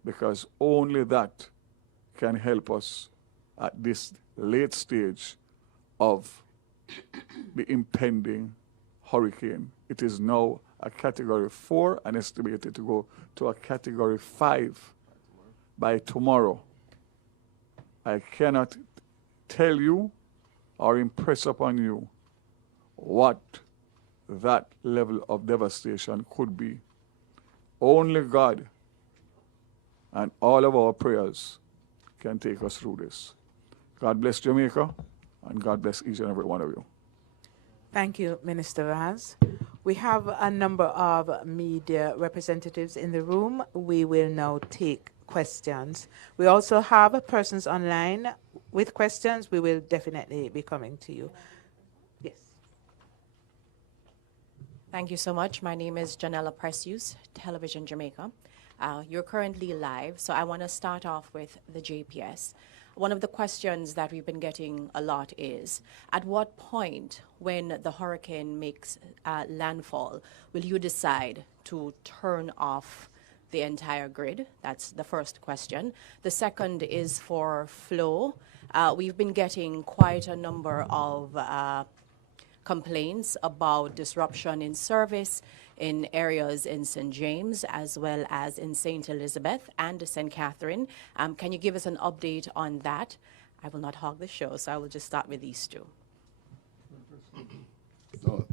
because only that can help us at this late stage of the impending hurricane. It is now a Category 4 and estimated to go to a Category 5 by tomorrow. I cannot tell you or impress upon you what that level of devastation could be. Only God and all of our prayers can take us through this. God bless Jamaica, and God bless each and every one of you. Thank you, Minister Vaz. We have a number of media representatives in the room. We will now take questions. We also have persons online with questions. We will definitely be coming to you. Yes. Thank you so much. My name is Janella Precious, Television Jamaica. You're currently live, so I want to start off with the JPS. One of the questions that we've been getting a lot is, at what point when the hurricane makes landfall will you decide to turn off the entire grid? That's the first question. The second is for flow. We've been getting quite a number of complaints about disruption in service in areas in St. James as well as in St. Elizabeth and St. Catherine. Can you give us an update on that? I will not hog the show, so I will just start with these two. No,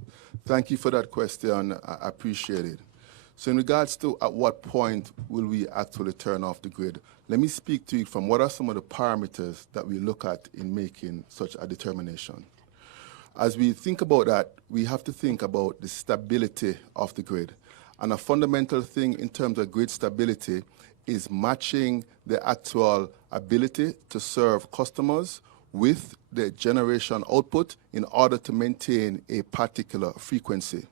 thank you for that question. I appreciate it. So in regards to at what point will we actually turn off the grid, let me speak to you from what are some of the parameters that we look at in making such a determination. As we think about that, we have to think about the stability of the grid. And a fundamental thing in terms of grid stability is matching the actual ability to serve customers with the generation output in order to maintain a particular frequency.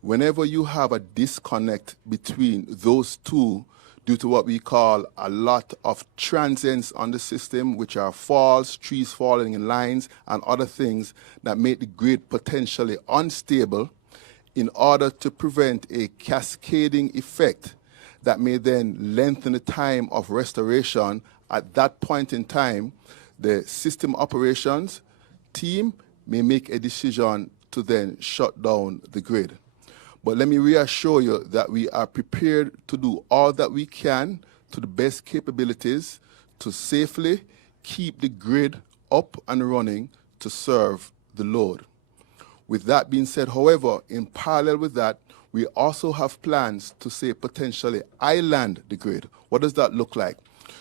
Whenever you have a disconnect between those two, due to what we call a lot of transients on the system, which are falls, trees falling in lines, and other things that make the grid potentially unstable, in order to prevent a cascading effect that may then lengthen the time of restoration. At that point in time, the system operations team may make a decision to then shut down the grid. But let me reassure you that we are prepared to do all that we can to the best capabilities to safely keep the grid up and running to serve the load. With that being said, however, in parallel with that, we also have plans to, say, potentially island the grid. What does that look like?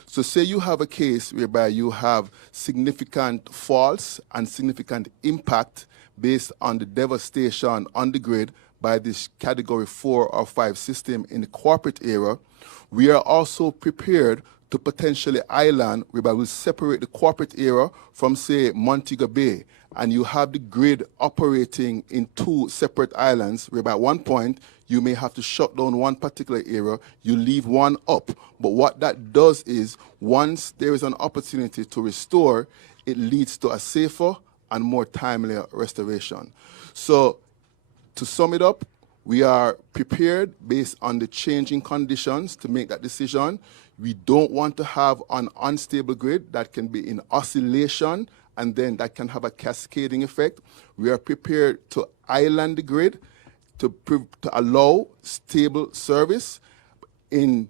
So say you have a case whereby you have significant faults and significant impact based on the devastation on the grid by this Category 4 or 5 system in the corporate area. We are also prepared to potentially island, whereby we'll separate the corporate area from, say, Montego Bay, and you have the grid operating in two separate islands, whereby at one point you may have to shut down one particular area, you leave one up. But what that does is, once there is an opportunity to restore, it leads to a safer and more timely restoration. So to sum it up, we are prepared based on the changing conditions to make that decision. We don't want to have an unstable grid that can be in oscillation and then that can have a cascading effect. We are prepared to island the grid to allow stable service. In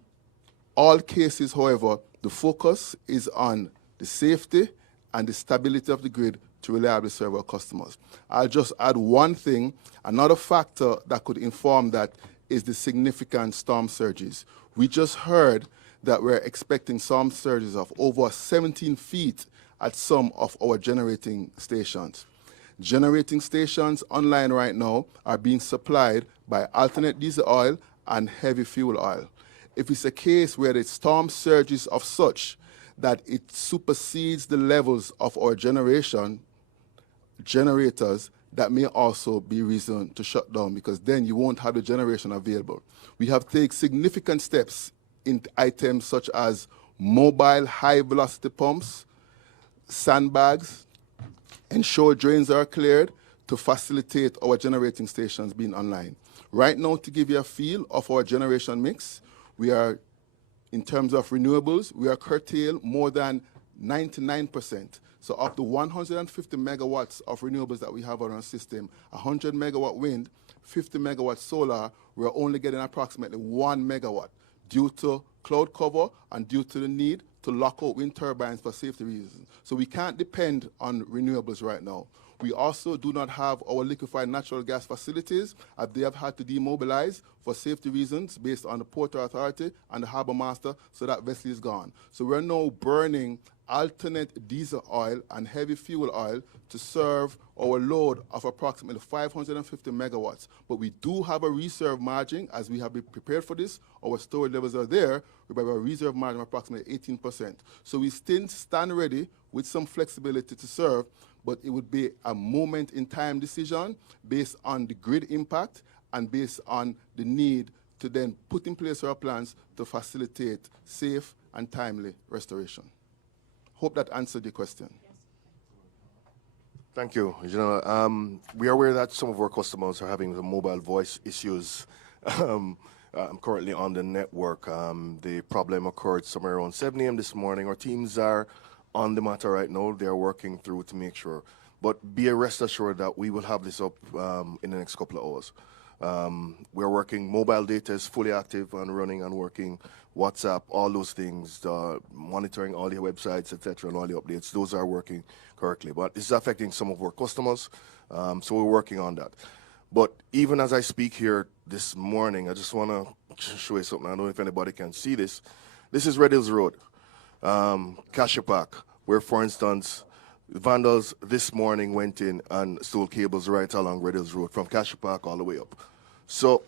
all cases, however, the focus is on the safety and the stability of the grid to reliably serve our customers. I'll just add one thing. Another factor that could inform that is the significant storm surges. We just heard that we're expecting storm surges of over 17 feet at some of our generating stations. Generating stations online right now are being supplied by alternate diesel oil and heavy fuel oil. If it's a case where the storm surges of such that it supersedes the levels of our generators, that may also be reason to shut down, because then you won't have the generation available. We have taken significant steps in items such as mobile high-velocity pumps, sandbags, ensure drains are cleared to facilitate our generating stations being online. Right now, to give you a feel of our generation mix, we are, in terms of renewables, we are curtailed more than 99%. So of the 150 megawatts of renewables that we have on our system, 100 megawatt wind, 50 megawatt solar, we're only getting approximately 1 megawatt due to cloud cover and due to the need to lock out wind turbines for safety reasons. So we can't depend on renewables right now. We also do not have our liquefied natural gas facilities, as they have had to demobilize for safety reasons based on the Port Authority and the Harbour Master, so that vessel is gone. So we're now burning alternate diesel oil and heavy fuel oil to serve our load of approximately 550 megawatts. But we do have a reserve margin, as we have been prepared for this. Our storage levels are there. We have a reserve margin of approximately 18%. So we still stand ready with some flexibility to serve, but it would be a moment in time decision based on the grid impact and based on the need to then put in place our plans to facilitate safe and timely restoration. Hope that answered your question. Thank you. We are aware that some of our customers are having the mobile voice issues currently on the network. The problem occurred somewhere around 7 a.m. this morning. Our teams are on the matter right now. They are working through to make sure. But be rest assured that we will have this up in the next couple of hours. We're working, mobile data is fully active and running and working, WhatsApp, all those things, monitoring all the websites, etc., and all the updates, those are working correctly. But this is affecting some of our customers, so we're working on that. But even as I speak here this morning, I just want to show you something. I don't know if anybody can see this. This is Red Hills Road, Cashepack, where, for instance, vandals this morning went in and stole cables right along Red Hills Road from Cashepack all the way up. So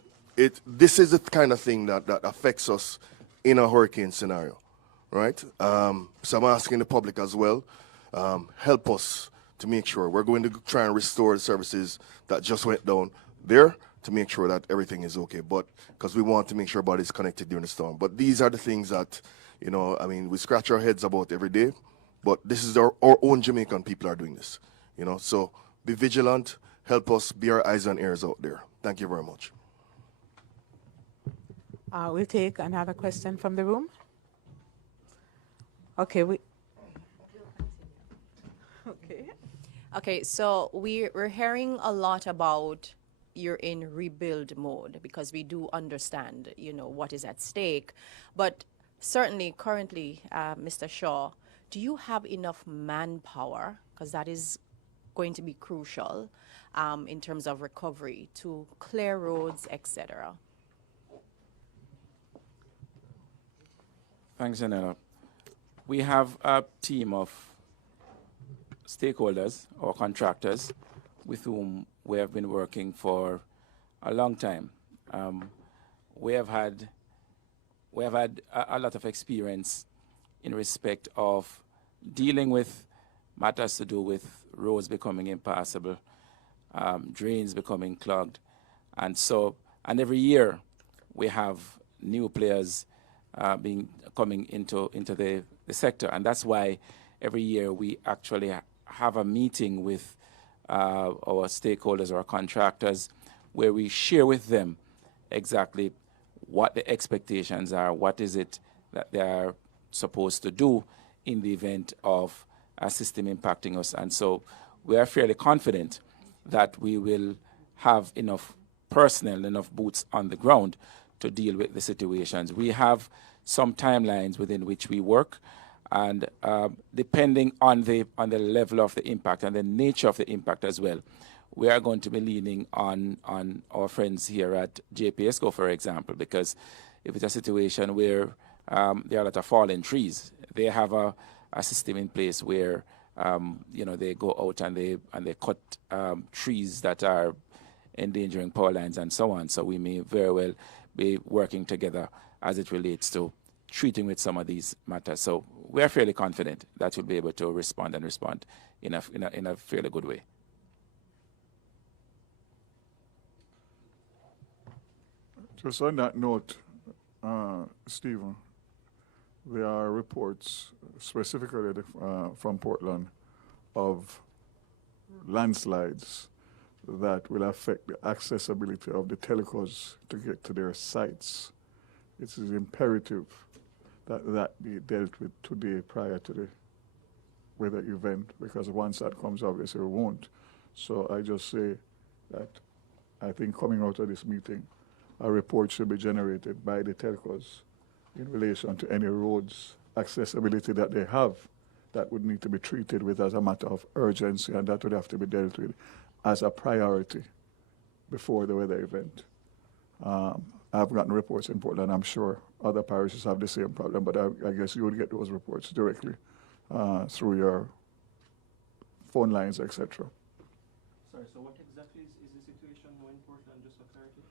this is the kind of thing that affects us in a hurricane scenario, right? So I'm asking the public as well, help us to make sure. We're going to try and restore the services that just went down there to make sure that everything is okay, but because we want to make sure everybody's connected during the storm. But these are the things that, we scratch our heads about every day, but this is our own Jamaican people are doing this, So be vigilant, help us, be our eyes and ears out there. Thank you very much. We'll take another question from the room. Okay, Okay, so we're hearing a lot about you're in rebuild mode, because we do understand, what is at stake. But certainly currently, Mr. Shaw, do you have enough manpower, because that is going to be crucial in terms of recovery, to clear roads, etc.? Thanks, Janela. We have a team of stakeholders or contractors with whom we have been working for a long time. We have had a lot of experience in respect of dealing with matters to do with roads becoming impassable, drains becoming clogged, and every year we have new players coming into the sector, and that's why every year we actually have a meeting with our stakeholders, our contractors, where we share with them exactly what the expectations are, what is it that they are supposed to do in the event of a system impacting us. And so we are fairly confident that we will have enough personnel, enough boots on the ground to deal with the situations. We have some timelines within which we work, and depending on the level of the impact and the nature of the impact as well, we are going to be leaning on our friends here at JPSCO, for example, because if it's a situation where there are a lot of fallen trees, they have a system in place where they go out and they cut trees that are endangering power lines and so on. So we may very well be working together as it relates to treating with some of these matters. So we are fairly confident that we'll be able to respond in a fairly good way. Just on that note, Stephen, there are reports specifically from Portland of landslides that will affect the accessibility of the telcos to get to their sites. It is imperative that that be dealt with today prior to the weather event, because once that comes, obviously it won't. So I just say that I think coming out of this meeting, a report should be generated by the telcos in relation to any roads accessibility that they have that would need to be treated with as a matter of urgency, and that would have to be dealt with as a priority before the weather event. I've gotten reports in Portland. I'm sure other parishes have the same problem, but I guess you would get those reports directly through your phone lines, etc. Sorry, so what exactly is the situation now in Portland, just for clarity?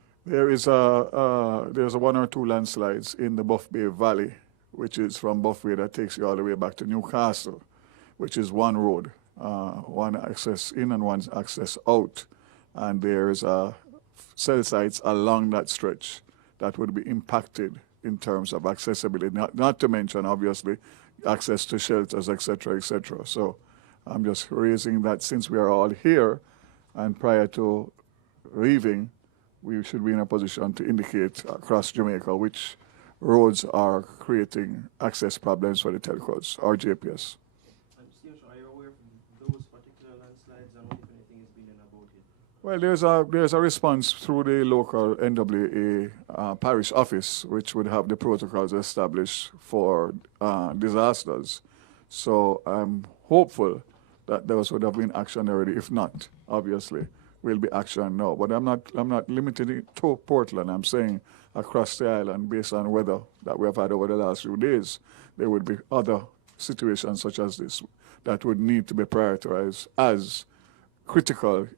There's a 1 or 2 landslides in the Buff Bay Valley, which is from Buff Bay that takes you all the way back to Newcastle, which is one road, one access in and one access out. And there's cell sites along that stretch that would be impacted in terms of accessibility, not to mention, obviously, access to shelters, etc., etc. So I'm just raising that since we are all here and prior to leaving, we should be in a position to indicate across Jamaica which roads are creating access problems for the telcos or JPS. Are you aware of those particular landslides and what, if anything, is being done about it? Well, there's a response through the local NWA parish office, which would have the protocols established for disasters. So I'm hopeful that those would have been action already. If not, obviously, will be action now. But I'm not limiting it to Portland. I'm saying across the island, based on weather that we have had over the last few days, there would be other situations such as this that would need to be prioritized as critical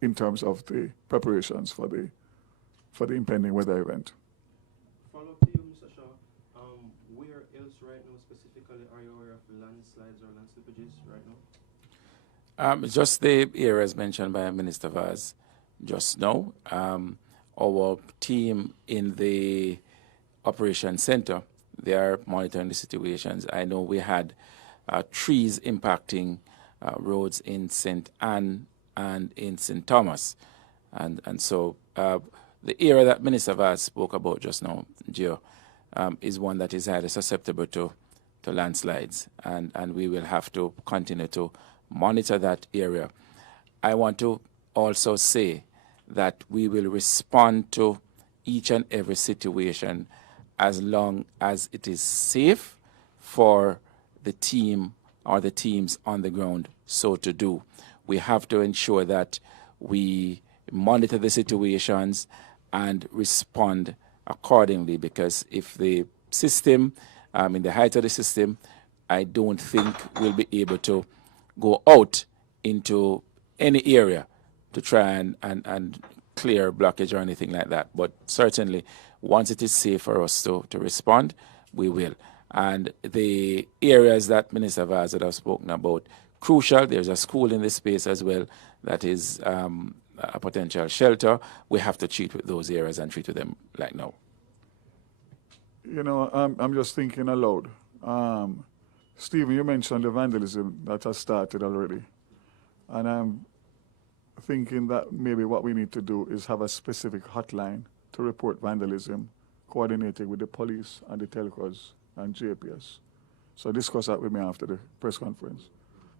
in terms of the preparations for the impending weather event. Follow up to you, Mr. Shaw. Where else right now specifically are you aware of landslides or land slippages right now? Just the areas mentioned by Minister Vaz just now. Our team in the Operations Center, they are monitoring the situations. I know we had trees impacting roads in St. Anne and in St. Thomas. And so the area that Minister Vaz spoke about just now, Gio, is one that is highly susceptible to landslides. And we will have to continue to monitor that area. I want to also say that we will respond to each and every situation as long as it is safe for the team or the teams on the ground so to do. We have to ensure that we monitor the situations and respond accordingly, because if the system, in the height of the system, I don't think we'll be able to go out into any area to try and clear blockage or anything like that. But certainly, once it is safe for us to respond, we will. And the areas that Minister Vaz had spoken about, crucial. There's a school in this space as well that is a potential shelter. We have to treat with those areas and treat with them like now. You know, I'm just thinking aloud. Stephen, you mentioned the vandalism that has started already. And thinking that maybe what we need to do is have a specific hotline to report vandalism, coordinated with the police and the telcos and JPS. So discuss that with me after the press conference.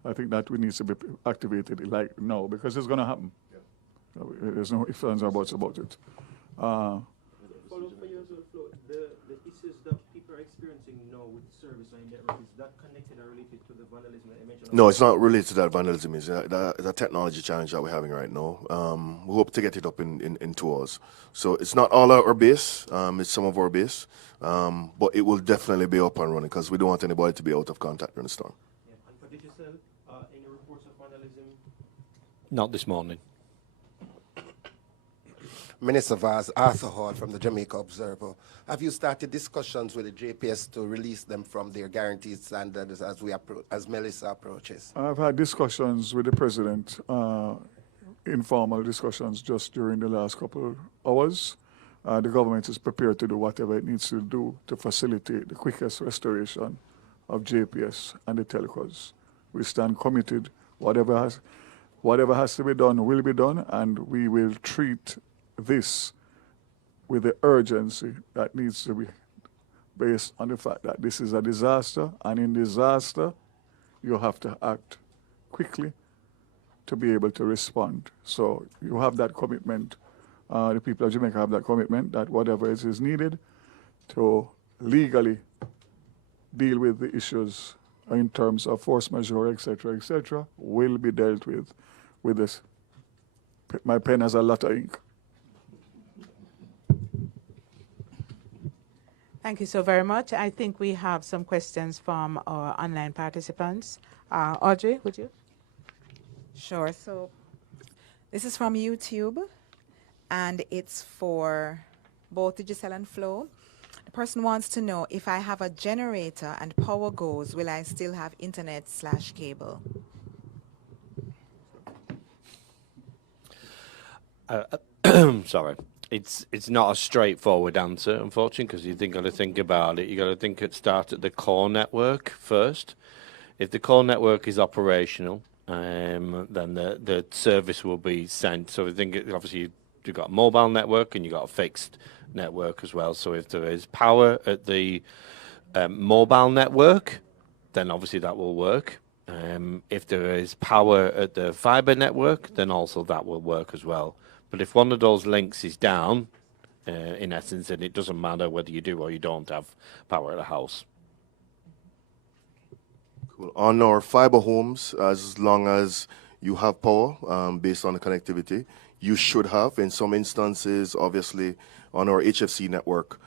I think that we need to be activated like now because it's going to happen. There's no ifs, ands, or buts about it. Follow up for you as well, Flo. The issues that people are experiencing now with service and network, is that connected or related to the vandalism that I mentioned? No, it's not related to that vandalism. It's a technology challenge that we're having right now. We hope to get it up in 2 hours. So it's not all our base. It's some of our base. But it will definitely be up and running because we don't want anybody to be out of contact during the storm. Yeah. And for Digicel, any reports of vandalism? Not this morning. Minister Vaz, Arthur Hall from the Jamaica Observer. Have you started discussions with the JPS to release them from their guaranteed standards as Melissa approaches? I've had discussions with the president, informal discussions just during the last couple of hours. The government is prepared to do whatever it needs to do to facilitate the quickest restoration of JPS and the telcos. We stand committed. Whatever has to be done will be done, and we will treat this with the urgency that needs to be based on the fact that this is a disaster, and in disaster, you have to act quickly to be able to respond. So you have that commitment. The people of Jamaica have that commitment that whatever it is needed to legally deal with the issues in terms of force majeure, etc., will be dealt with this. My pen has a lot of ink. Thank you so very much. I think we have some questions from our online participants. Audrey, would you? Sure. So this is from YouTube, and it's for both Digicel and Flo. The person wants to know if I have a generator and power goes, will I still have internet/cable? Sorry. It's not a straightforward answer, unfortunately, because you got to think about it. You got to think at start at the core network first. If the core network is operational, then the service will be sent. So I think obviously you've got a mobile network and you've got a fixed network as well. So if there is power at the mobile network, then obviously that will work. If there is power at the fiber network, then also that will work as well. But if one of those links is down, in essence, then it doesn't matter whether you do or you don't have power at the house. Cool. On our fiber homes, as long as you have power based on the connectivity, you should have. In some instances, obviously, on our HFC network,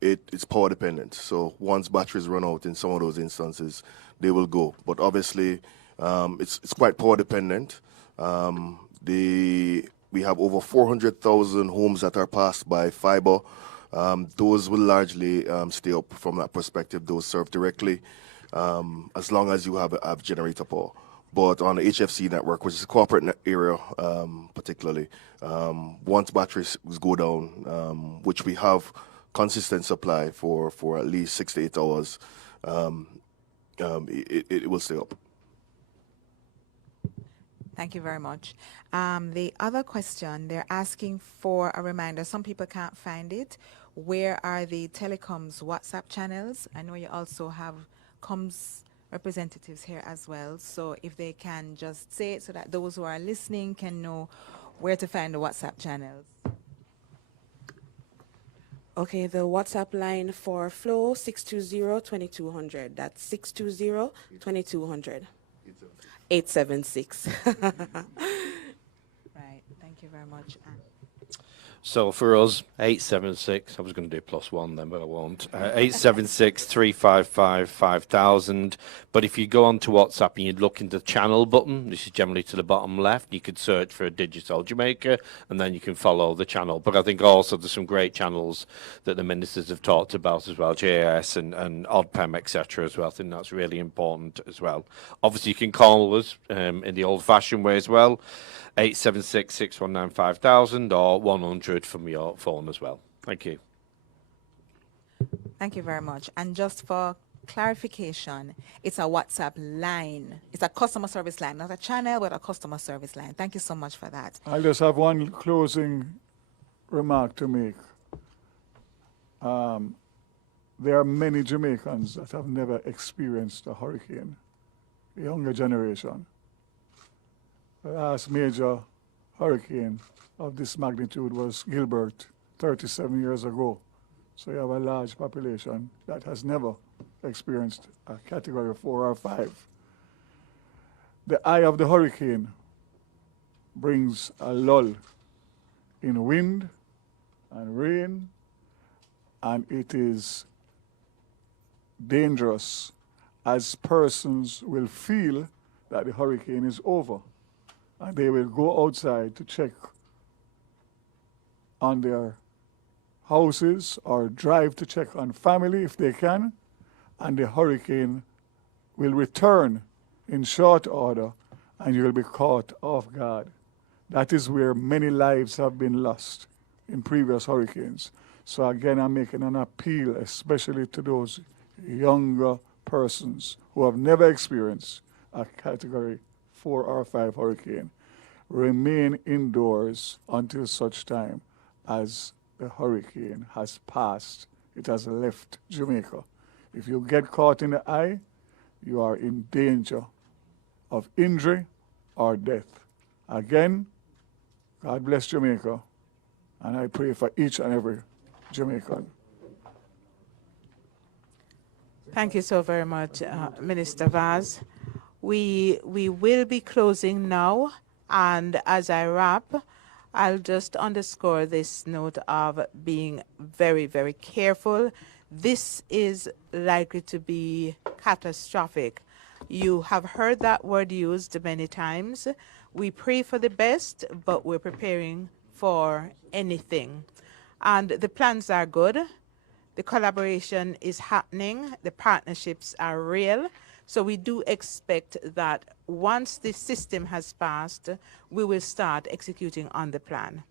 it's power dependent. So once batteries run out in some of those instances, they will go. But obviously, it's quite power dependent. We have over 400,000 homes that are passed by fiber. Those will largely stay up from that perspective. Those serve directly as long as you have generator power. But on the HFC network, which is a corporate area particularly, once batteries go down, which we have consistent supply for at least 6 to 8 hours, it will stay up. Thank you very much. The other question, they're asking for a reminder. Some people can't find it. Where are the telecoms WhatsApp channels? I know you also have comms representatives here as well. So if they can just say it so that those who are listening can know where to find the WhatsApp channels. Okay, the WhatsApp line for Flo, 620-2200. That's 620-2200. 876. Right, thank you very much. So for us, 876, I was going to do +1 then, but I won't. 876-355-5000. But if you go onto WhatsApp and you look in the channel button, this is generally to the bottom left, you could search for Digicel Jamaica, and then you can follow the channel. But I think also there's some great channels that the ministers have talked about as well, JAS and OddPEM, etc. as well. I think that's really important as well. Obviously, you can call us in the old-fashioned way as well, 876-619-5000 or 100 from your phone as well. Thank you. Thank you very much. And just for clarification, it's a WhatsApp line. It's a customer service line, not a channel, but a customer service line. Thank you so much for that. I just have one closing remark to make. There are many Jamaicans that have never experienced a hurricane, the younger generation. The last major hurricane of this magnitude was Gilbert 37 years ago. So you have a large population that has never experienced a category 4 or 5. The eye of the hurricane brings a lull in wind and rain, and it is dangerous as persons will feel that the hurricane is over, and they will go outside to check on their houses or drive to check on family if they can, and the hurricane will return in short order and you will be caught off guard. That is where many lives have been lost in previous hurricanes. So again, I'm making an appeal, especially to those younger persons who have never experienced a category 4 or 5 hurricane. Remain indoors until such time as the hurricane has passed. It has left Jamaica. If you get caught in the eye, you are in danger of injury or death. Again, God bless Jamaica, and I pray for each and every Jamaican. Thank you so very much, Minister Vaz. We will be closing now, and as I wrap, I'll just underscore this note of being very, very careful. This is likely to be catastrophic. You have heard that word used many times. We pray for the best, but we're preparing for anything. And the plans are good. The collaboration is happening. The partnerships are real. So we do expect that once the system has passed, we will start executing on the plan.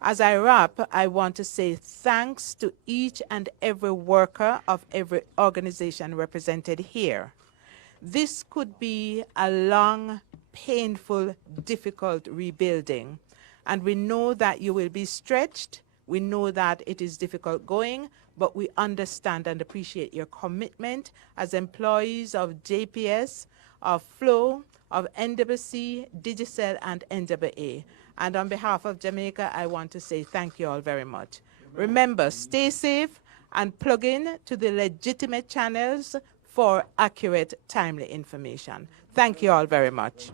As I wrap, I want to say thanks to each and every worker of every organization represented here. This could be a long, painful, difficult rebuilding. And we know that you will be stretched. We know that it is difficult going, but we understand and appreciate your commitment as employees of JPS, of FLOW, of NWC, Digicel, and NWA. And on behalf of Jamaica, I want to say thank you all very much. Remember, stay safe and plug in to the legitimate channels for accurate, timely information. Thank you all very much.